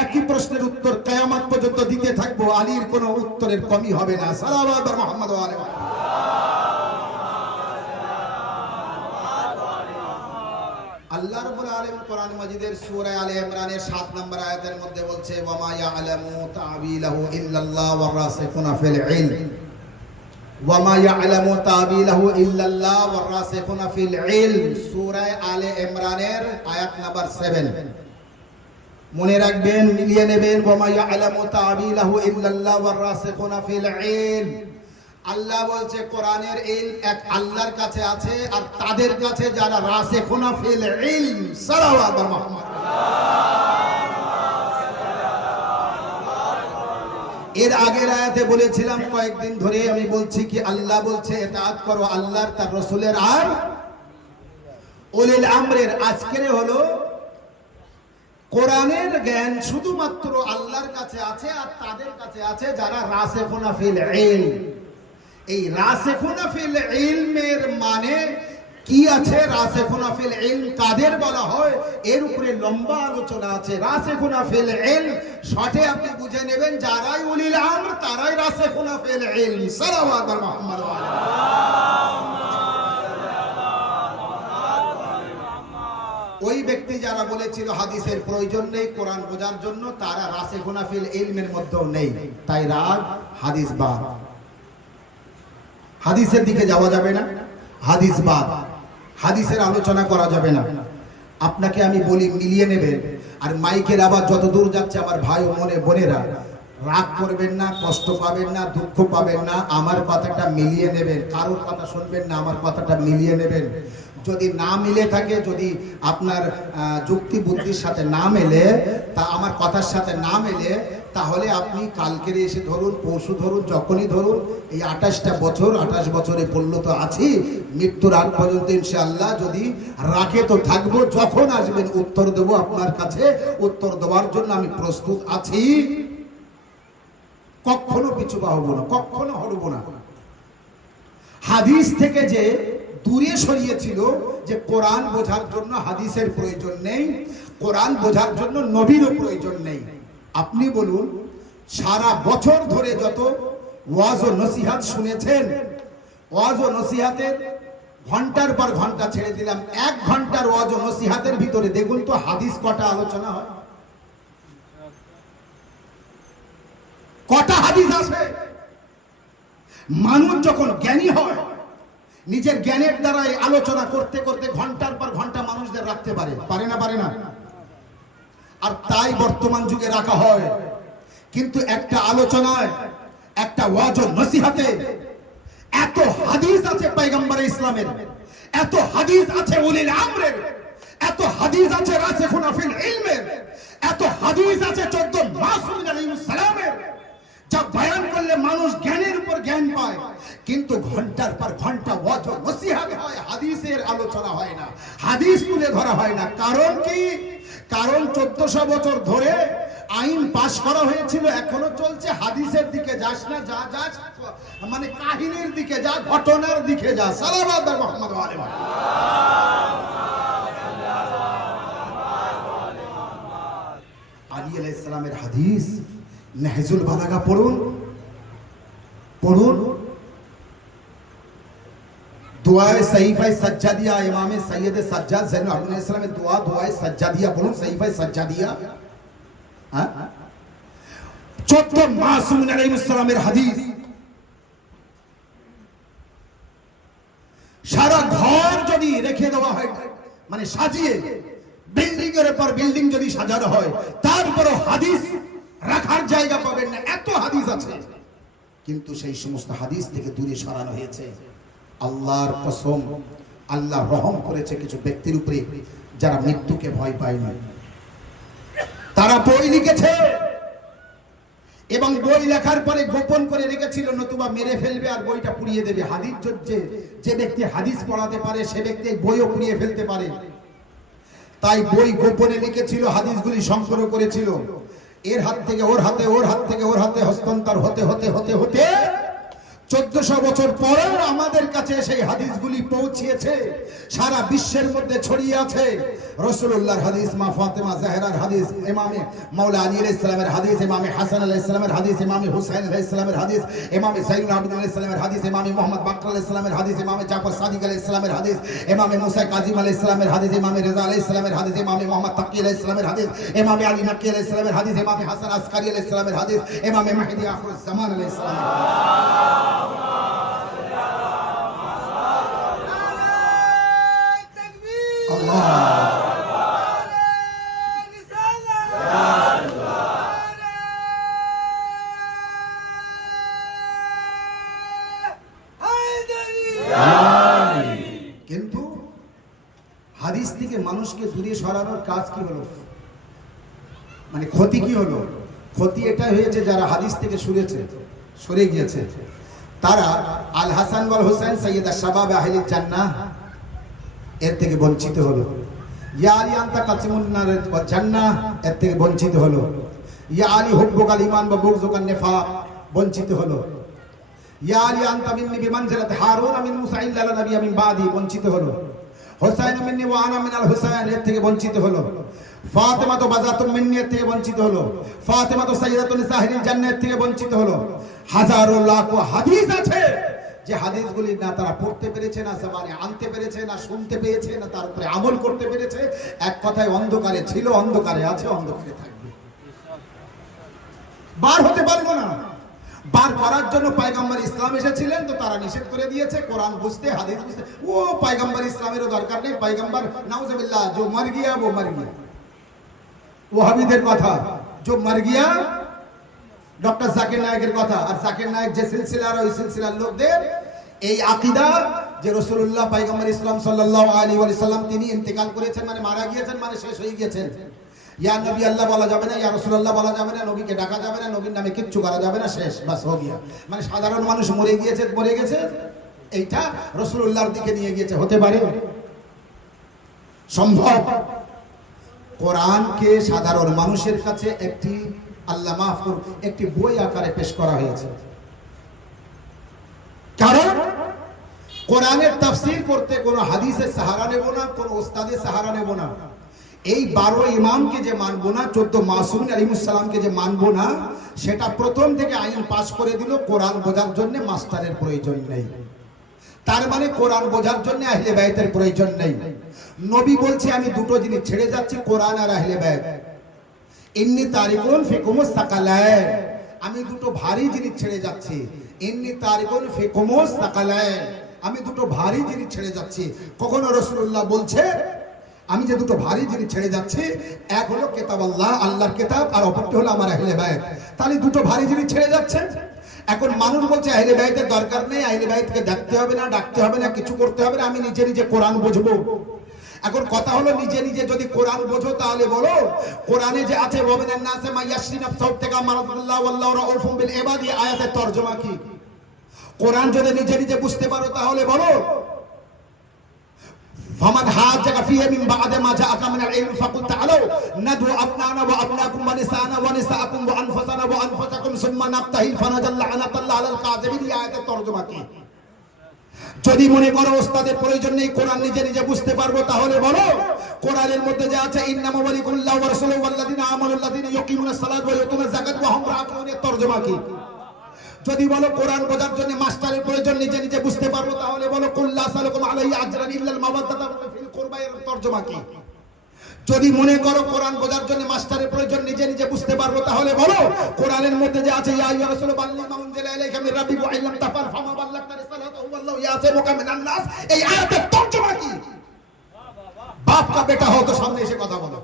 একই প্রশ্নের উত্তর কিয়ামত পর্যন্ত দিতে থাকবো, আলীর কোনো উত্তরের কমি হবে না। সালাওয়াত মুহাম্মদ ওয়া আলি মুহাম্মদ। আল্লাহ রাব্বুল আলামিন কোরআন মাজিদের সূরা আলে ইমরানের ৭ নম্বর আয়াতের মধ্যে বলছে ওয়ামা ইয়ালামু তা'বিলাহু ইল্লাল্লাহ ওয়ার রাসিখুনা ফিল ইলম। ওয়ামা ইয়ালামু তা'বিলাহু ইল্লাল্লাহ ওয়ার রাসিখুনা ফিল ইলম, সূরা আলে ইমরানের আয়াত নাম্বার 7। মনে রাখবেন, মিলিয়ে নেবেন। ওয়ামা ইয়ালামু তা'বিলাহু ইল্লাল্লাহ ওয়ার রাসিখুনা ফিল ইলম। আল্লাহ বলছে কোরআনের ইলম এক আল্লাহর কাছে আছে, আর তাদের কাছে যারা রাসিখুনা ফিল ইলম। সালাওয়াত মুহাম্মদ। এর আগের আয়াতে বলেছিলাম, কয়েকদিন ধরে আমি বলছি কি আল্লাহ বলছে ইতাআত করো আল্লাহর, তার রাসূলের আর উলিল আমরের। আজকের হলো কোরআনের জ্ঞান শুধুমাত্র আল্লাহর কাছে আছে, আর তাদের কাছে আছে যারা রাসিখুনা ফিল ইলম। এই রাসিখুনা ফিল ইলমের মানে কি আছে, রাসিখুনা ফিল ইলম কাদের বলা হয়, এর উপরে লম্বা আলোচনা আছে। রাসিখুনা ফিল ইলম শর্টে আপনি বুঝে নেবেন, যারাই উলিল আমর তারাই রাসিখুনা ফিল ইলম। সালাওয়াত মুহাম্মদ ওয়া আলি মুহাম্মদ। ওই ব্যক্তি যারা বলেছিল হাদিসের প্রয়োজন নেই কোরআন বোঝার জন্য, তারা রাসিখুনা ফিল ইলমের মধ্যেও নেই, তাই রাগ হাদিস বাদ। হাদিসের দিকে যাওয়া যাবে না, হাদিস বাদ, হাদিসের আলোচনা করা যাবে না। আপনাকে আমি বলি মিলিয়ে নেবেন। আর মাইকের আবার যত দূর যাচ্ছে আমার ভাই ও মনে বোনেরা, রাগ করবেন না, কষ্ট পাবেন না, দুঃখ পাবেন না, আমার কথাটা মিলিয়ে নেবেন। কারোর কথা শুনবেন না, আমার কথাটা মিলিয়ে নেবেন। যদি না মিলে থাকে, যদি আপনার যুক্তি বুদ্ধির সাথে না মেলে, তা আমার কথার সাথে না মেলে, তাহলে আপনি কালকের এসে ধরুন, পরশু ধরুন, যখনই ধরুন, এই 28টা বছর, 28 বছরে পড়লো তো আছি, মৃত্যুর আগ পর্যন্ত ইনশাআল্লাহ যদি রাখে তো থাকবো। যখন আসবেন উত্তর দেবো আপনার কাছে, উত্তর দেওয়ার জন্য আমি প্রস্তুত আছি। কখনো পিছু পা হবো না, কখনো হরবো না। হাদিস থেকে যে দূরে সরিয়েছিল যে কোরআন বোঝার জন্য হাদিসের প্রয়োজন নেই, কোরআন বোঝার জন্য নবীরও প্রয়োজন নেই। আপনি বলুন, সারা বছর ধরে যত ওয়াজ ও নসিহত শুনেছেন, ওয়াজ ও নসিহতের ঘন্টার পর ঘন্টা ছেড়ে দিলাম, 1 ঘন্টার ওয়াজ ও নসিহতের ভিতরে দেখুন তো হাদিস কটা আলোচনা হয়, কটা হাদিস আছে। মানুষ যখন জ্ঞানী হয়, নিজের জ্ঞানের দ্বারাই আলোচনা করতে করতে ঘন্টার পর ঘন্টা মানুষদের রাখতে পারে, পারে না? পারে না? আর তাই বর্তমান যুগে রাখা হয়। কিন্তু একটা আলোচনায়, একটা ওয়াজ ও নসিহতে এত হাদিস আছে পয়গম্বর ইসলামের, এত হাদিস আছে উলিল আমরের, এত হাদিস আছে রাসিখুনা ফিল ইলমের, এত হাদিস আছে 14 মাসুম আলাইহিস সালামের, যা বয়ান করলে মানুষ জ্ঞানের উপর জ্ঞান পায়। কিন্তু ঘন্টার পর ঘন্টা ওয়াজ ও নসিহত হয়, হাদিসের আলোচনা হয় না, হাদিস তুলে ধরা হয় না। কারণ কি? কারণ 1400 বছর ধরে আইন পাশ করা হয়েছিল, এখনো চলছে। হাদিসের দিকে যাস না, যা যাস মানে কাহিনীর দিকে যা, ঘটনার দিকে যা। সালাওয়াত মুহাম্মদ ওয়া আলিহি। আলী আলাইহিস সালামের হাদিস নাহজুল বালাগা পড়ুন, পড়ুন। দুআয়ে সাহিফায়ে সাজ্জাদিয়া, ইমামে সৈয়দে সাজ্জাদ যায়নুল আবেদিন আলাইহিস সালামের দোয়া, দুআয়ে সাজ্জাদিয়া পড়ুন, সাহিফায়ে সাজ্জাদিয়া। হ্যাঁ, 14 মাসুম আলাইহিস সালামের হাদিস। সারা ঘর যদি রেখে দেওয়া হয়, মানে সাজিয়ে, বিল্ডিং এর পর বিল্ডিং যদি সাজানো হয়, তারপরও হাদিস রাখার জায়গা পাবেন না, এত হাদিস আছে। কিন্তু সেই সমস্ত হাদিস থেকে দূরে সরানো হয়েছে। আল্লাহর কসম, আল্লাহ রহম করেছে কিছু ব্যক্তির উপরে যারা মৃত্যুকে ভয় পায় না। তারা বই লিখেছে এবং বই লেখার পরে গোপন করে রেখেছিল, নতুবা মেরে ফেলবে আর বইটা পুড়িয়ে দেবে। হাদিস যে ব্যক্তি হাদিস পড়াতে পারে সে ব্যক্তি বইও পুড়িয়ে ফেলতে পারে। তাই বই গোপনে লিখেছিল, হাদিসগুলি সংগ্রহ করেছিল। এর হাত থেকে ওর হাতে, ওর হাত থেকে ওর হাতে হস্তান্তর হতে হতে হতে হতে 1400 বছর পরেও আমাদের কাছে সেই হাদিসগুলি পৌঁছিয়েছে, সারা বিশ্বের মধ্যে ছড়িয়ে আছে। রাসূলুল্লাহর হাদিস, মা ফাতেমা জাহরার হাদিস, ইমামে মাওলা আলী আলাইহিস সালামের হাদিস, ইমামে হাসান আলাইহিস সালামের হাদিস, ইমামে হুসাইন আলাইহিস সালামের হাদিস, ইমামে যায়নুল আবেদিন আলাইহিস সালামের হাদিস, ইমামে মুহাম্মদ বাকর আলাইহিস সালামের হাদিস, ইমামে জাফর সাদিক আলাইহিস সালামের হাদিস, ইমামে মুসা কাজিম আলাইহিস সালামের হাদিস, ইমামে রেজা আলাইহিস সালামের হাদিস, ইমামে মুহাম্মদ তাকি আলাইহিস সালামের হাদিস, ইমামে আলী নাকি আলাইহিস সালামের হাদিস, ইমামে হাসান আসকারি আলাইহিস সালামের হাদিস, ইমামে মাহদি আখিরুজ জামান আলাইহিস সালাম। কিন্তু হাদিস থেকে মানুষকে দূরে সরানোর কাজ কি হলো? মানে ক্ষতি কি হলো? ক্ষতি এটা হয়েছে, যারা হাদিস থেকে সরে গিয়েছে তারা আল হাসান ওয়াল হুসাইন সাইয়্যিদা শাবাব আহলিল জান্নাহ এর থেকে বঞ্চিত হলো। ইয়া আলী আনতা কাসিমুন নার ওয়াল জান্নাহ এর থেকে বঞ্চিত হলো। ইয়া আলী হুব্বুকাল ঈমান ওয়া বুগযুকান নিফাক বঞ্চিত হলো। ইয়া আলী আনতা মিন্নি বিমানজিলাতি হারুন মিন মুসা ইল্লা নাবিয়্যা মিন বাদি বঞ্চিত হলো। হুসাইন মিন্নি ওয়া আনা মিনাল হুসাইন এর থেকে বঞ্চিত হলো। ফাতেমা তো বাজাতুম মিন্নি এর থেকে বঞ্চিত হলো। ফাতেমা তো সাইয়্যিদাতুন নিসাহিল জান্নাত থেকে বঞ্চিত হলো। হাজারো লাখ হাদিস আছে যে হাদিসগুলি না তারা পড়তে পেরেছে, না জবানে আনতে পেরেছে, না শুনতে পেয়েছে, না তার উপরে আমল করতে পেরেছে। এক কথায় অন্ধকারে ছিল, অন্ধকারে আছে, অন্ধকারে থাকবে। বার হতে পারবো না। বার করার জন্য পয়গম্বর ইসলাম এসেছিলেন, তো তারা নিষেধ করে দিয়েছে কোরআন বুঝতে, হাদিস বুঝতে। ও পয়গম্বর ইসলামেরও দরকার নেই, পয়গম্বর নাউজুবিল্লাহ जो मर गया वो मर गया। ওয়াহাবিদের কথা, जो मर गया ডক্টর জাকির নায়েকের কথা। আর জাকির নায়েক যে সিলসিলার, ওই সিলসিলার লোকদের এই আকীদা যে রাসূলুল্লাহ পয়গম্বর ইসলাম সাল্লাল্লাহু আলাইহি ওয়া সাল্লাম তিনি ইন্তেকাল করেছেন, মানে মারা গিয়েছেন, মানে শেষ হয়ে গিয়েছেন। ইয়া নবী আল্লাহ বলা যাবে না, ইয়া রাসূলুল্লাহ বলা যাবে না, নবীকে ডাকা যাবে না, নবীর নামে কিচ্ছু করা যাবে না, শেষ, বাস হয়ে গিয়া। মানে সাধারণ মানুষ মরে গেছে, এইটা রাসূলুল্লাহর দিকে নিয়ে গিয়েছে। হতে পারে? সম্ভব? কোরআনকে সাধারণ মানুষের কাছে একটি, আল্লাহ মাফ করুন, একটি বই আকারে পেশ করা হয়েছে। কারণ কোরআনের তাফসীর করতে কোনো হাদিসের সাহারা নেব না, কোনো ওস্তাদের সাহারা নেব না। এই 12 ইমামকে যে মানবো না, 14 মাসুম আলাইহিস সালামকে যে মানবো না, সেটা প্রথম থেকে আইন পাশ করে দিল। কোরআন বোঝার জন্য মাস্টারের প্রয়োজন নেই। তার মানে কোরআন বোঝার জন্য আহলে বাইতের প্রয়োজন নেই। নবী বলছে আমি দুটো জিনিস ছেড়ে যাচ্ছি, কোরআন আর আহলে বাইত। ইন্নী তারিকুন ফিকুমুস সাকালাইন, আমি দুটো ভারী জিনিস ছেড়ে যাচ্ছি। ইন্নী তারিকুন ফিকুমুস সাকালাইন, আমি দুটো ভারী জিনিস ছেড়ে যাচ্ছি। কখনো রাসূলুল্লাহ বলছে আমি যে দুটো ভারী জিনিস ছেড়ে যাচ্ছি, এক হলো কিতাব আল্লাহ, আল্লাহর কিতাব, আর অপরটি হলো আমার আহলে বাইত। তাহলে দুটো ভারী জিনিস ছেড়ে যাচ্ছে। এখন মানুষ বলছে আহলে বাইতের দরকার নেই, আহলে বাইতকে দেখতে হবে না, ডাকতে হবে না, কিছু করতে হবে না, আমি নিজে নিজে কোরআন বুঝবো। এখন কথা হলো, নিজে নিজে যদি কোরআন বোঝো তাহলে বলো কোরআনে যে আছে ওয়ামিনান নাসি মা ইয়াশরি নাফসাহু ইবতিগা মারাদাল্লাহ ওয়াল্লাহু রাউফুম বিল ইবাদ, এই আয়াতের তরজমা কি? কোরআন যদি নিজে নিজে বুঝতে পারো তাহলে বলো ফামান হাজ্জাকা ফিহি মিন বা'দি মা জাআকা মিনাল ইলমি ফাকুল তাআলাউ নাদু আবনানা ওয়া আবনাকুম ওয়া নিসানা ওয়া নিসাআকুম ওয়া আনফুসানা ওয়া আনফুসাকুম সুম্মা নাবতাহিল ফানাজাল লা'নাতাল্লাহ আলাল কাযিবিন, এই আয়াতের তরজমা কি? যদি মনে করো ওস্তাদের প্রয়োজন নেই, কোরআন নিজে নিজে বুঝতে পারবো, তাহলে বলো কোরআনের মধ্যে যা আছে ইন্নামা ওয়ালিকুল্লাহু ওয়া রাসূলুহু ওয়াল্লাযিনা আমানুল্লাযিনা ইয়াকিমুনাস সালাত ওয়া ইউতুনাজ যাকাত ওয়া হুম রাকিউন, এর তরজমা কি? যদি বলো কোরআন বোঝার জন্য মাস্টারের প্রয়োজন, নিজে নিজে বুঝতে পারবো, তাহলে বলো কুল্লা সালাকুম আলাইহি আজরান ইল্লাল মাওয়াদ্দাতা ফিল কুরবা, এর তরজমা কি? যদি মনে করো কোরআন বোঝার জন্য মাস্টারের প্রয়োজন, নিজে নিজে বুঝতে পারবো, তাহলে বলো কোরআনের মধ্যে যে আছে ইয়া আইয়ুহার রাসূলু বাল্লিগ মা উনজিলা ইলাইকা মির রাব্বিকা ওয়া ইল্লাম তাফআল ফামা বাল্লাগতা রিসালাতাহু ওয়াল্লাহু ইয়াসিমুকা মিনান নাস, এই আয়াতের তরজমা কি? বাপ কা বেটা হও তো সামনে এসে কথা বলো,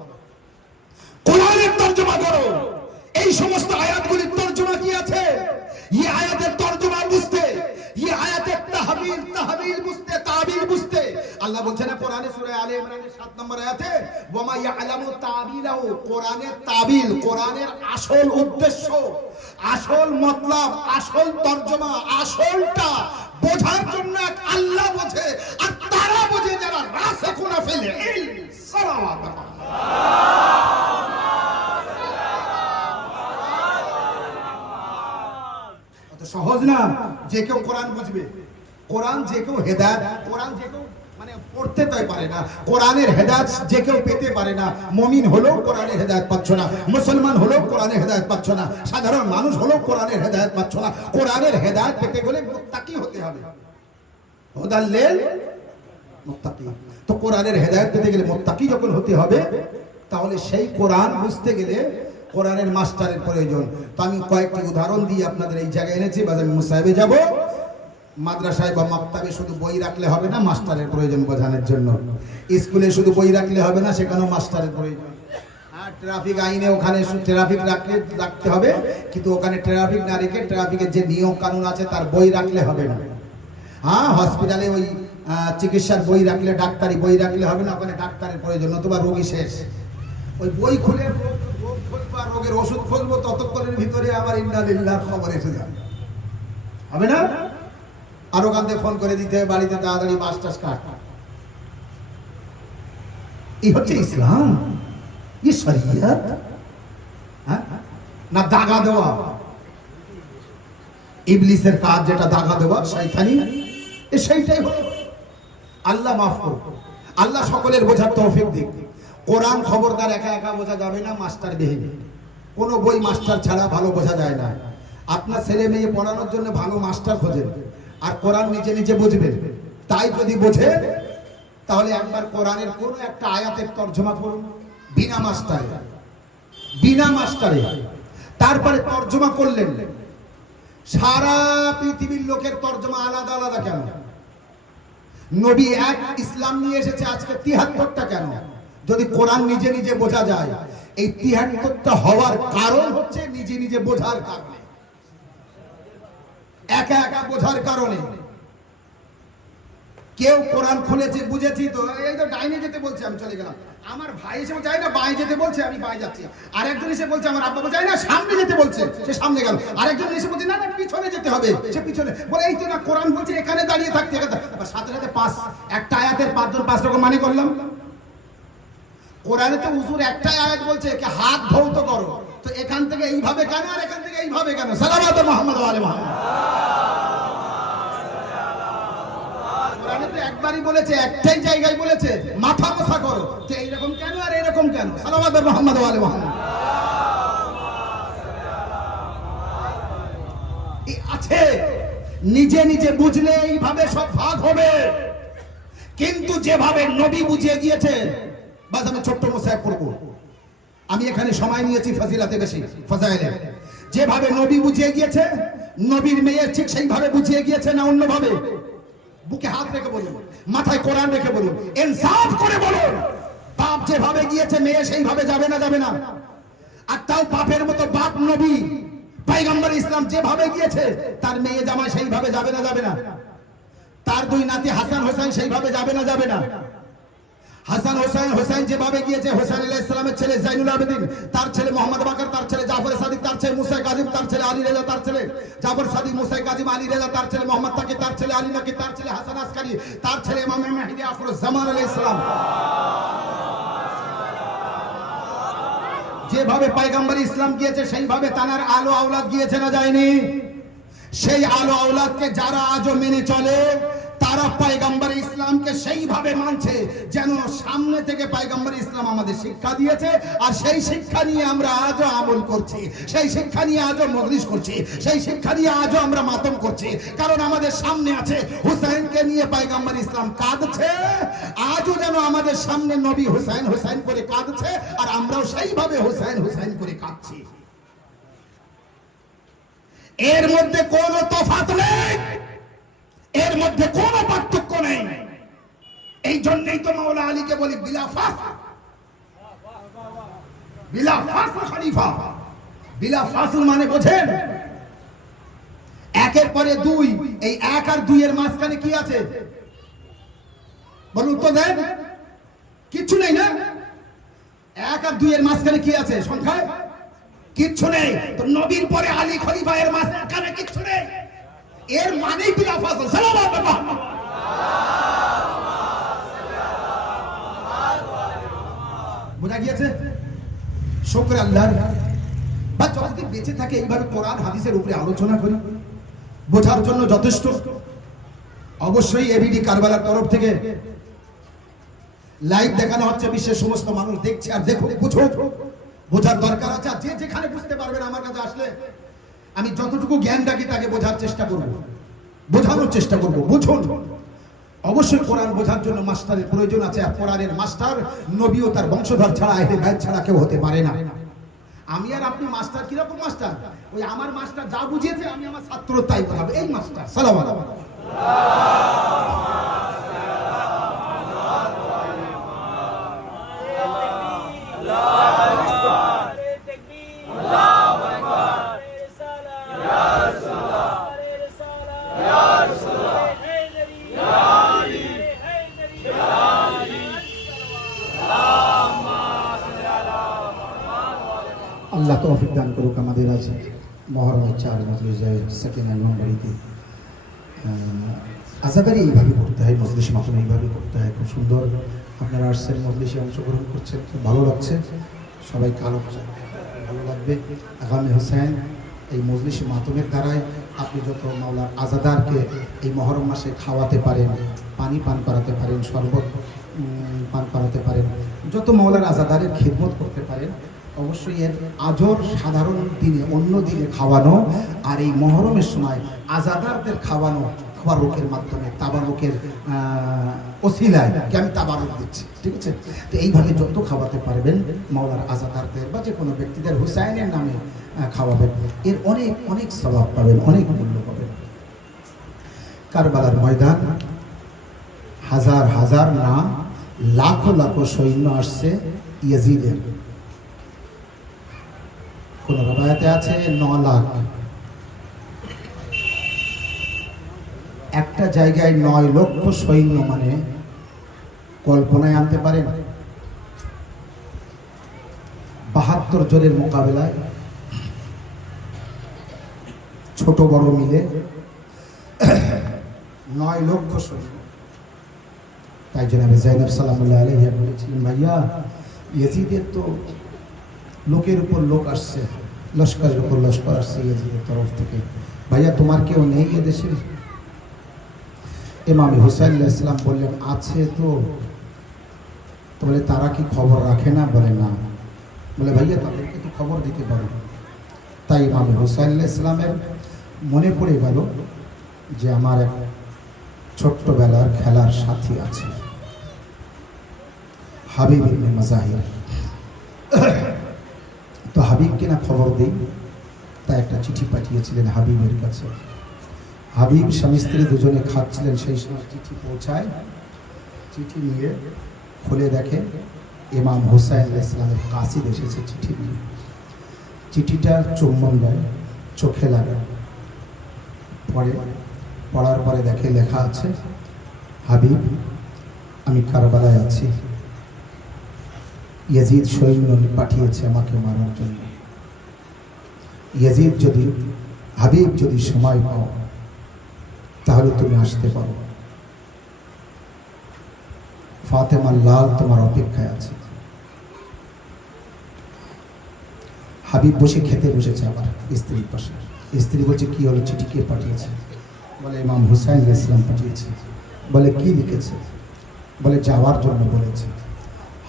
কোরআনের তরজমা করো। এই সমস্ত আয়াতগুলির তরজমা কি আছে? এই আয়াতের তরজমা বুঝতে, এই আয়াতের তাহবিল বুঝতে, তাবিল বুঝতে, আল্লাহ বলছেন না কোরআনে সূরা আলে ইমরানের 7 নম্বর আয়াতে ওয়া মা ইয়ালামু তাবিলাহু, কোরআনের তাবিল, কোরআনের আসল উদ্দেশ্য, আসল মতলব, আসল তরজমা, আসলটা বোঝার জন্য আল্লাহ বোঝে, আর তারা বোঝে যারা রাসিখুনা ফিল ইলম। সালাওয়াত সহজ না যে কেউ কোরআন বুঝবে, কোরআন যে কেউ হেদায়েত, কোরআন যে কেউ মানে পড়তে তাই পারে না, কোরআনের হেদায়েত যে কেউ পেতে পারে না। মুমিন হলেও কোরআনের হেদায়েত পাচ্ছ না, মুসলমান হলেও কোরআনের হেদায়েত পাচ্ছ না, সাধারণ মানুষ হলেও কোরআনের হেদায়েত পাচ্ছ না। কোরআনের হেদায়েত পেতে গেলে মুত্তাকি হতে হবে, হুদাল লিল মুত্তাকি। তো কোরআনের হেদায়েত পেতে গেলে মুত্তাকি যখন হতে হবে, তাহলে সেই কোরআন বুঝতে গেলে কোরআনের মাস্টারের প্রয়োজন। তো আমি কয়েকটি উদাহরণ দিয়ে আপনাদের এই জায়গায় এনেছি, বাদ আমি মুসাহিবে যাব। মাদ্রাসায় বা মাকতাবে শুধু বই রাখলে হবে না, মাস্টারের প্রয়োজন বোঝানোর জন্য। স্কুলে শুধু বই রাখলে হবে না, সেখানেও মাস্টারের প্রয়োজন। আর ট্রাফিক আইনে ওখানে ট্রাফিক রাখতে হবে, কিন্তু ওখানে ট্রাফিক না রেখে ট্রাফিকের যে নিয়ম কানুন আছে তার বই রাখলে হবে না। হ্যাঁ, হসপিটালে ওই চিকিৎসার বই রাখলে, ডাক্তারি বই রাখলে হবে না, ওখানে ডাক্তারের প্রয়োজন, নতুবা রোগী শেষ। ওই বই খুলে রোগ খুলবো, রোগের ওষুধ খুলবো, ততক্ষণের ভিতরে আবার ইন্না লিল্লাহ খবর এসে যাবে, হবে না? আরো কান্দে ফোন করে দিতে হবে বাড়িতে, তাড়াতাড়ি বাস টাস কাট। এই হচ্ছে ইসলাম, এই শরিয়ত। না দাগা দেওয়া, ইবলিসের কাজ যেটা দাগা দেওয়া, শয়তানি, সেইটাই হলো। আল্লাহ মাফ করুন, আল্লাহ সকলের বোঝার তৌফিক দিক। কোরআন খবরদার একা একা বোঝা যাবে না, মাস্টার বিহীন। কোনো বই মাস্টার ছাড়া ভালো বোঝা যায় না। আপনার ছেলে মেয়ে পড়ানোর জন্য ভালো মাস্টার খোঁজেন, আর কোরআন নিজে নিজে বুঝবেন। তাই যদি বোঝে, তাহলে একবার কোরআনের কোনো একটা আয়াতের তরজমা করুন বিনা মাস্টারে, বিনা মাস্টারে। তারপরে তরজমা করলেন। সারা পৃথিবীর লোকের তরজমা আলাদা আলাদা কেন? নবী এক ইসলাম নিয়ে এসেছে আজকে ৭৩টা কেন? যদি কোরআন নিজে নিজে বোঝা যায়। এই ৭৩টা হওয়ার কারণ হচ্ছে নিজে নিজে বোঝার কারণে, একা একা বোঝার কারণে। কেউ কোরআন খুলেছে, বুঝেছি তো, এই তো ডাইনে যেতে বলছে, আমি চলে গেলাম। আমার ভাই এসে চাই না বাঁয়ে যেতে বলছে, আমি বাঁয়ে যাচ্ছি। আরেকজন এসে বলছে আমার আব্বা চাই না সামনে যেতে বলছে, সে সামনে গেল। আরেকজন এসে বলছে না না পিছনে যেতে হবে, সে পিছনে বলে। এই তো না কোরআন বলছে এখানে দাঁড়িয়ে থাকতে, সাথে সাথে একটা আয়াতের ৫ জন ৫ রকম মানে করলাম। কোরআনে তো হুজুর একটাই আয়াত বলছে কে হাত ধৌত করো, তো এখান থেকে এইভাবে কেন আর এখান থেকে এইভাবে কেন? সালাওয়াত মুহাম্মদ ওয়া আলি মুহাম্মদ। কোরআনে তো একবারই বলেছে, একটাই জায়গায় বলেছে মাথা মোছা করো, তো এইরকম কেন আর এরকম কেন? সালাওয়াত মুহাম্মদ ওয়া আলি মুহাম্মদ। আছে নিজে নিজে বুঝলে এইভাবে সব ভাগ হবে, কিন্তু যেভাবে নবী বুঝিয়ে গিয়েছে। বাস আমি ছোট্ট মুসাহিব পড়বো, আমি এখানে সময় নিয়েছি ফজিলাতে বেশি, ফজাইলে। যেভাবে নবী বুঝিয়ে গিয়েছে, নবীর মেয়ে ঠিক সেইভাবে বুঝিয়ে গিয়েছে না অন্যভাবে? বুকে হাত রেখে বলুন, মাথায় কোরআন রেখে বলুন, ইনসাফ করে বলুন। বাপ যেভাবে গিয়েছে মেয়ে সেইভাবে যাবে না, যাবে না। আর তাও বাপের মতো বাপ নবী, পয়গম্বর ইসলাম যেভাবে গিয়েছে তার মেয়ে জামাই সেইভাবে যাবে না যাবে না? তার দুই নাতি হাসান হোসেন সেইভাবে যাবে না যাবে না? হাসান হোসেন যেভাবে গিয়েছে, হোসেন আলাইহিস সালামের ছেলে জাইনুল আবেদিন, তার ছেলে মোহাম্মদ বাকর, তার ছেলে জাফর সাদিক, তার ছেলে মুসা কাজিম, তার ছেলে আলী রেজা, তার ছেলে জাফর সাদিক, মুসা কাজিম, আলী রেজা, তার ছেলে মোহাম্মদ তাকি, তার ছেলে আলী নাকি, তার ছেলে হাসান আসকারি, তার ছেলে ইমাম মেহদি আখরুজ জামান আলাইহিস সালাম। যেভাবে পয়গম্বর ইসলাম গিয়েছে সেইভাবে তার আলো আওলাদ গিয়েছে না যায়নি? সেই আলো আওলাদকে যারা আজও মেনে চলে তারা পয়গম্বর ইসলামকে সেইভাবে মানছে যেন সামনে থেকে পয়গম্বর ইসলাম আমাদের শিক্ষা দিয়েছে, আর সেই শিক্ষা নিয়ে আমরা আজও আমল করছি, সেই শিক্ষা নিয়ে আজও মজলিস করছি, সেই শিক্ষা নিয়ে আজও আমরা মাতম করছি। কারণ আমাদের সামনে আছে হুসাইনকে নিয়ে পয়গম্বর ইসলাম কাঁদছে, আজও যেন আমাদের সামনে নবী হুসাইন হুসাইন করে কাঁদছে, আর আমরাও সেইভাবে হুসাইন হুসাইন করে কাঁদছি। এর মধ্যে কোনো তফাৎ নেই, এর মধ্যে কোনো পার্থক্য নেই। এই জন্যই তো মাওলা আলীকে বলি বিলা ফাসল খলিফা। বিলা ফাসল মানে বোঝেন? একের পরে দুই, এই এক আর দুই এর মাঝখানে কি আছে বলুন তো দেন? কিচ্ছু নেই না? এক আর দুই এর মাঝখানে কি আছে সংখ্যায়? কিচ্ছু নেই। তো নবীর পরে আলী খলিফা, এর মাঝখানে কিচ্ছু নেই, এর মানেই বিলা ফাসল। সালাওয়াত মুহাম্মদ। বোঝা গিয়েছে? শুকর আল্লাহর। বা যদি বেঁচে থাকে এইভাবে কোরআন হাদিসের উপরে আলোচনা করি, বোঝার জন্য যথেষ্ট। অবশ্যই এবিডি কারবালার তরফ থেকে লাইভ দেখানো হচ্ছে, বিশ্বের সমস্ত মানুষ দেখছে, আর দেখো বুঝো, বোঝার দরকার আছে। আর যে যেখানে বুঝতে পারবেন আমার কাছে আসলে আমি যতটুকু জ্ঞান রাখি তাকে বোঝার চেষ্টা করব, বোঝানোর চেষ্টা করব। বুঝুন, অবশ্যই কোরআন বোঝার জন্য মাস্টারের প্রয়োজন আছে, আর কোরআনের মাস্টার নবী ও তার বংশধর ছাড়া, আহলে বাইত ছাড়া কেউ হতে পারে না। আমি আর আপনি মাস্টার কিরকম মাস্টার? ওই আমার মাস্টার যা বুঝিয়েছে আমি আমার ছাত্র তাই বোঝাবো, এই মাস্টার। সালাওয়াত। আল্লাহ তৌফিক দান করুক আমাদের। আজ মহরমের 4 মজলিস সেকেন্ড নম্বরীতে আজাদারি এইভাবে করতে হয়, মজলিস মাতম এইভাবে করতে হয়। খুব সুন্দর আপনারা আসছেন, মজলিসে অংশগ্রহণ করছেন, খুব ভালো লাগছে। সবাই কালো ভালো লাগবে। আগামী হোসেন এই মজলিস মাতমের দ্বারাই আপনি যত মাওলার আজাদারকে এই মহরম মাসে খাওয়াতে পারেন, পানি পান করাতে পারেন, শরবত পান করাতে পারেন, যত মাওলার আজাদারের খিদমত করতে পারেন, অবশ্যই এর আজর সাধারণ দিনে অন্য দিনে খাওয়ানো, আর এই মহরমের সময় আজাদারদের খাওয়ানো তাবারুকের মাধ্যমে, তাবারুকের ওসিলায় আমি তাবারুক দিচ্ছি, ঠিক আছে? তো এইভাবে যত খাওয়াতে পারবেন মাওলার আজাদারদের বা যে কোনো ব্যক্তিদের হুসাইনের নামে খাওয়াবেন, এর অনেক অনেক সওয়াব পাবেন, অনেক মূল্য পাবেন। কারবালার ময়দান, হাজার হাজার না লাখো লাখো সৈন্য আসছে ইয়াজিদের। কোন রবায়াতে আছে 9 লাখ। একটা জায়গায় 9 লক্ষ সৈন্য মানে কল্পনায় আনতে পারেন? 72 জনের মোকাবেলায় ছোট বড় মিলে 9 লক্ষ সৈন্য। তাই জনাবে যায়েনব সালামুল্লাহ আলাইহি বলেছিলেন, ভাইয়া ইয়াজিদের তো লোকের উপর লোক আসছে, লস্করের উপর লস্কর আসছে ইয়াজিদের তরফ থেকে, ভাইয়া তোমার কেউ নেই এদেশে? ইমাম হুসাইন আলাইহিস সালাম বললেন, আছে তো। বলে তারা কি খবর রাখে না? বলে না। বলে ভাইয়া তাদেরকে তো খবর দিতে পারো। তাই ইমাম হুসাইন আলাইহিস সালামের মনে পড়ে গেল যে আমার এক ছোট্টবেলার খেলার সাথী আছে, হাবিব ইবনে মাজাহির। তো হাবিবকে না খবর দিই, তাই একটা চিঠি পাঠিয়েছিলেন হাবিবের কাছে। হাবিব স্বামী স্ত্রী দুজনে খাচ্ছিলেন, সেই সময় চিঠি পৌঁছায়। চিঠি নিয়ে খুলে দেখে ইমাম হুসাইন আলাইহিস সালামের কাসিদ এসেছে চিঠি নিয়ে। চিঠিটা চুম্বন দেয়, চোখে লাগা। পড়ার পরে দেখে লেখা আছে, হাবিব আমি কারবালায় আছি, ইয়াজিদ সৈন্য পাঠিয়েছে আমাকে মারার জন্য। ইয়াজিদ যদি, হাবিব যদি সময় পাও তাহলে তুমি আসতে পারো, ফাতেমার লাল তোমার অপেক্ষায় আছে। হাবিব বসে খেতে বসেছে, আবার স্ত্রীর পাশে। স্ত্রী বলছে কি হলো, চিঠি কে পাঠিয়েছে? বলে ইমাম হুসাইন আলাইহিস সালাম পাঠিয়েছে। বলে কি লিখেছে? বলে যাওয়ার জন্য বলেছে।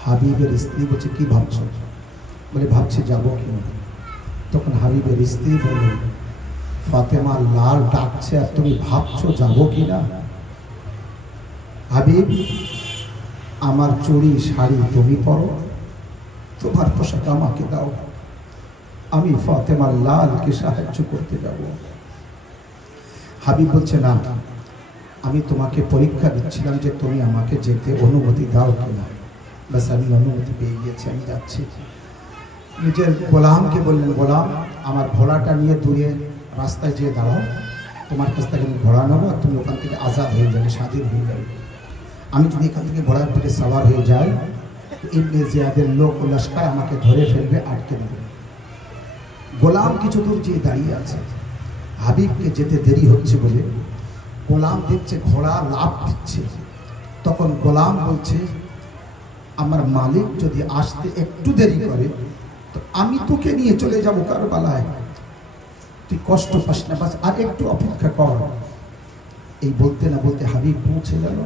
হাবিবের স্ত্রী বলছে কি ভাবছো? বলে ভাবছি যাবো কি না। তখন হাবিবের স্ত্রী বলে, ফাতেমার লাল ডাকছে আর তুমি ভাবছো যাবো কি না? হাবিব আমার চুড়ি শাড়ি তুমি পরো, তোমার পোশাক আমাকে দাও, আমি ফাতেমার লালকে সাহায্য করতে যাব। হাবিব বলছে না, আমি তোমাকে পরীক্ষা দিচ্ছিলাম যে তুমি আমাকে যেতে অনুমতি দাও কিনা। ব্যাস আমি অনুমতি পেয়ে গিয়েছি, আমি যাচ্ছি। নিজের গোলামকে বললেন, গোলাম আমার ঘোড়াটা নিয়ে দূরে রাস্তায় যেয়ে দাঁড়াও, তোমার কাছ থেকে আমি ঘোড়া নেবো আর তুমি ওখান থেকে আজাদ হয়ে যাবে, স্বাধীন হয়ে যাবে। আমি যদি এখান থেকে ঘোড়ার পিঠে সাওয়ার হয়ে যাই, ইবনে জিয়াদের লোক ও লস্কর আমাকে ধরে ফেলবে, আটকে দেবে। গোলাম কিছু দূর যেয়ে দাঁড়িয়ে আছে, হাবিবকে যেতে দেরি হচ্ছে বলে গোলাম দেখছে ঘোড়া লাফ দিচ্ছে। তখন গোলাম বলছে, আমার মালিক যদি আসতে একটু দেরি করে তো আমি তোকে নিয়ে চলে যাবো কারবালায়, তুই কষ্ট পাস না, বাস আর একটু অপেক্ষা কর। এই বলতে না বলতে হাবিব পৌঁছে গেল।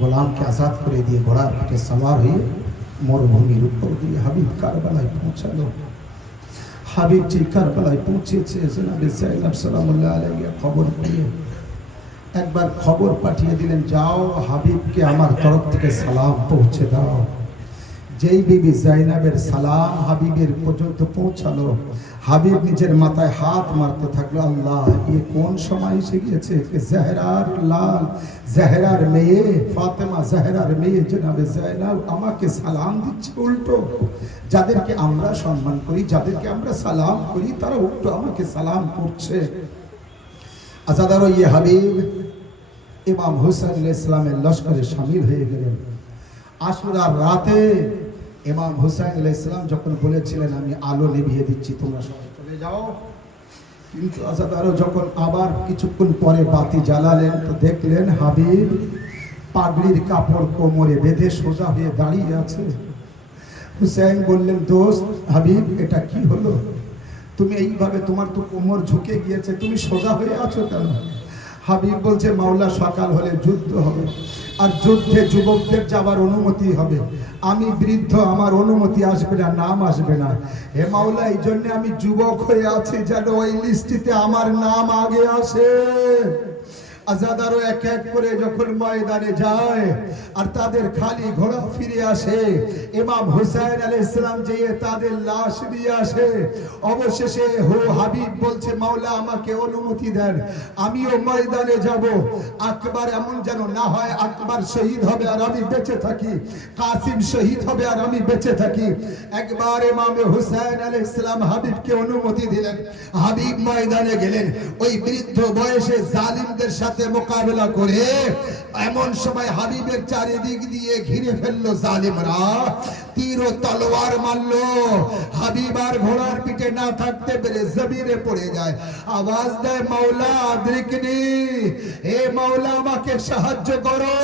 গোলামকে আজাদ করে দিয়ে ঘোড়ার পিঠে সাওয়ার হয়ে মরুভূমির উপর দিয়ে হাবিব কারবালায় পৌঁছালো। হাবিব যে কারবালায় পৌঁছেছে, জনাবে যায়েনব সালামুল্লাহ আলাইহা খবর পেয়ে একবার খবর পাঠিয়ে দিলেন, যাও হাবিবকে আমার তরফ থেকে সালাম পৌঁছে দাও। যেই বিবি যায়েনবের সালাম হাবিবের পর্যন্ত পৌঁছালো, হাবিব নিজের মাথায় হাত মারতে থাকলো, আল্লাহ এ কোন সময় এসে গিয়েছে? জাহরার লাল, জাহরার মেয়ে ফাতেমা, জাহরার মেয়ে জনাবে যায়েনব আমাকে সালাম দিচ্ছে উল্টো। যাদেরকে আমরা সম্মান করি, যাদেরকে আমরা সালাম করি, তারা উল্টো আমাকে সালাম করছে। আজাদার ইয়ে হাবিব ইমাম হুসাইন আলাইহিস সালামের লস্করে শামিল হয়ে গেলেন। আশুরার রাতে ইমাম হুসাইন আলাইহিস সালাম যখন বলেছিলেন আমি আলো নিভিয়ে দিচ্ছি, তোমরা সবাই চলে যাও, কিন্তু আজাদারও যখন আবার কিছুক্ষণ পরে বাতি জ্বালালেন তো দেখলেন হাবিব পাগড়ির কাপড় কোমরে বেঁধে সোজা হয়ে দাঁড়িয়ে আছে। হুসাইন বললেন, দোস্ত হাবিব এটা কি হলো? তুমি এইভাবে, তোমার তো কোমর ঝুঁকে গিয়েছে, তুমি সোজা হয়ে আছো কেন? হাবিব বলছে, মাওলা সকাল হলে যুদ্ধ হবে, আর যুদ্ধে যুবকদের যাবার অনুমতি হবে, আমি বৃদ্ধ, আমার অনুমতি আসবে না, নাম আসবে না। হে মাওলা, এই জন্য আমি যুবক হয়ে আছি যেন ওই লিস্টিতে আমার নাম আগে আসে। আজাদারও এক এক করে যখন ময়দানে যায় আর তাদের খালি ঘোড়া ফিরে আসে, ইমাম হুসাইন আলাইহিস সালাম যেয়ে তাদের লাশ নিয়ে আসে। অবশেষে হাবিব বলছে, মাওলা আমাকে অনুমতি দেন, আমিও ময়দানে যাব। আকবার এমন যেন না হয় আকবার শহীদ হবে আর আমি বেঁচে থাকি, কাসিম শহীদ হবে আর আমি বেঁচে থাকি। একবার ইমাম হুসাইন আলাইহিস সালাম হাবিবকে অনুমতি দিলেন, হাবিব ময়দানে গেলেন। ওই বৃদ্ধ বয়সে জালিমদের সাথে মোকাবেলা করে এমন সময় হাবিবের চারিদিক দিয়ে ঘিরে ফেললো জালিমরা, তীর ও তলোয়ার মারলো। হাবিব আর ঘোড়ার পিঠে না থাকতে পেরে জমিনে পড়ে যায়, আওয়াজ দেয়, মাওলা আদরিকনি, হে মাওলা আমাকে সাহায্য করো।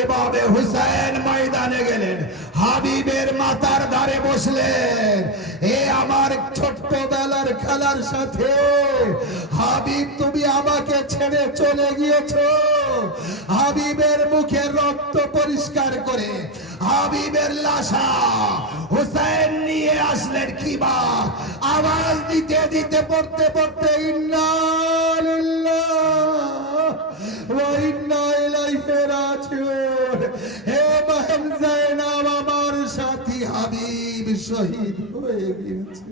এভাবে হুসাইন ময়দানে গেলেন, হাবিবের মাথার ধারে বসলেন। হে আমার ছোট্টবেলার খেলার সাথে হাবিব, তুমি আমাকে ছেড়ে চলে গিয়েছো। হাবিবের মুখে রক্ত পরিষ্কার করে হাবিবের লাশা হুসাইন নিয়ে আসলেন। কিবা আওয়াজ দিতে দিতে পড়তে পড়তে ইন্না লিল্লাহি ওয়া ইন্না ইলাইহি রাজিউন। হে বহন যায়েনব, আমার সাথী হাবিব শহীদ হয়ে গিয়েছে।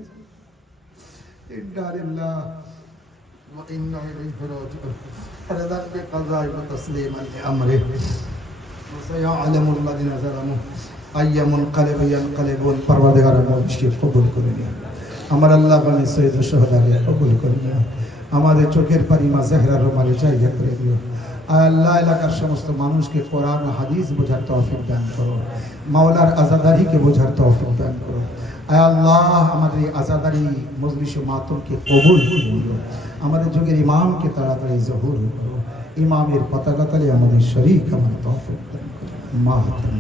ইন্না লিল্লাহি ওয়া ইন্না ইলাইহি রাজিউন। رضا بقضاء وتسليما لأمره وسيعلم الذين ظلموا أي منقلب ينقلبون। পরওয়ারদিগার মহশির কবুল করে নিন। আমার আল্লাহ বানি সৈয়দ সোহদাকে কবুল করে নিও। আমাদের চোখের পানি মা জাহরার রুমালে জায়গা করে দিও। আয় আল্লাহ, এলাকার সমস্ত মানুষকে কোরআন ও হাদিস বোঝার তৌফিক দান করো। মাওলার আজাদারিকে বোঝার তৌফিক দান করো। আয় আল্লাহ, আমাদের এই আজাদারি মজলিস ও মাতমকে কবুল করো। আমাদের যুগের ইমামকে তাড়াতাড়ি জহুর করো। ইমামের পতাকা তলে আমাদের শরীক আমার তৌফিক দান করো। মাহতাম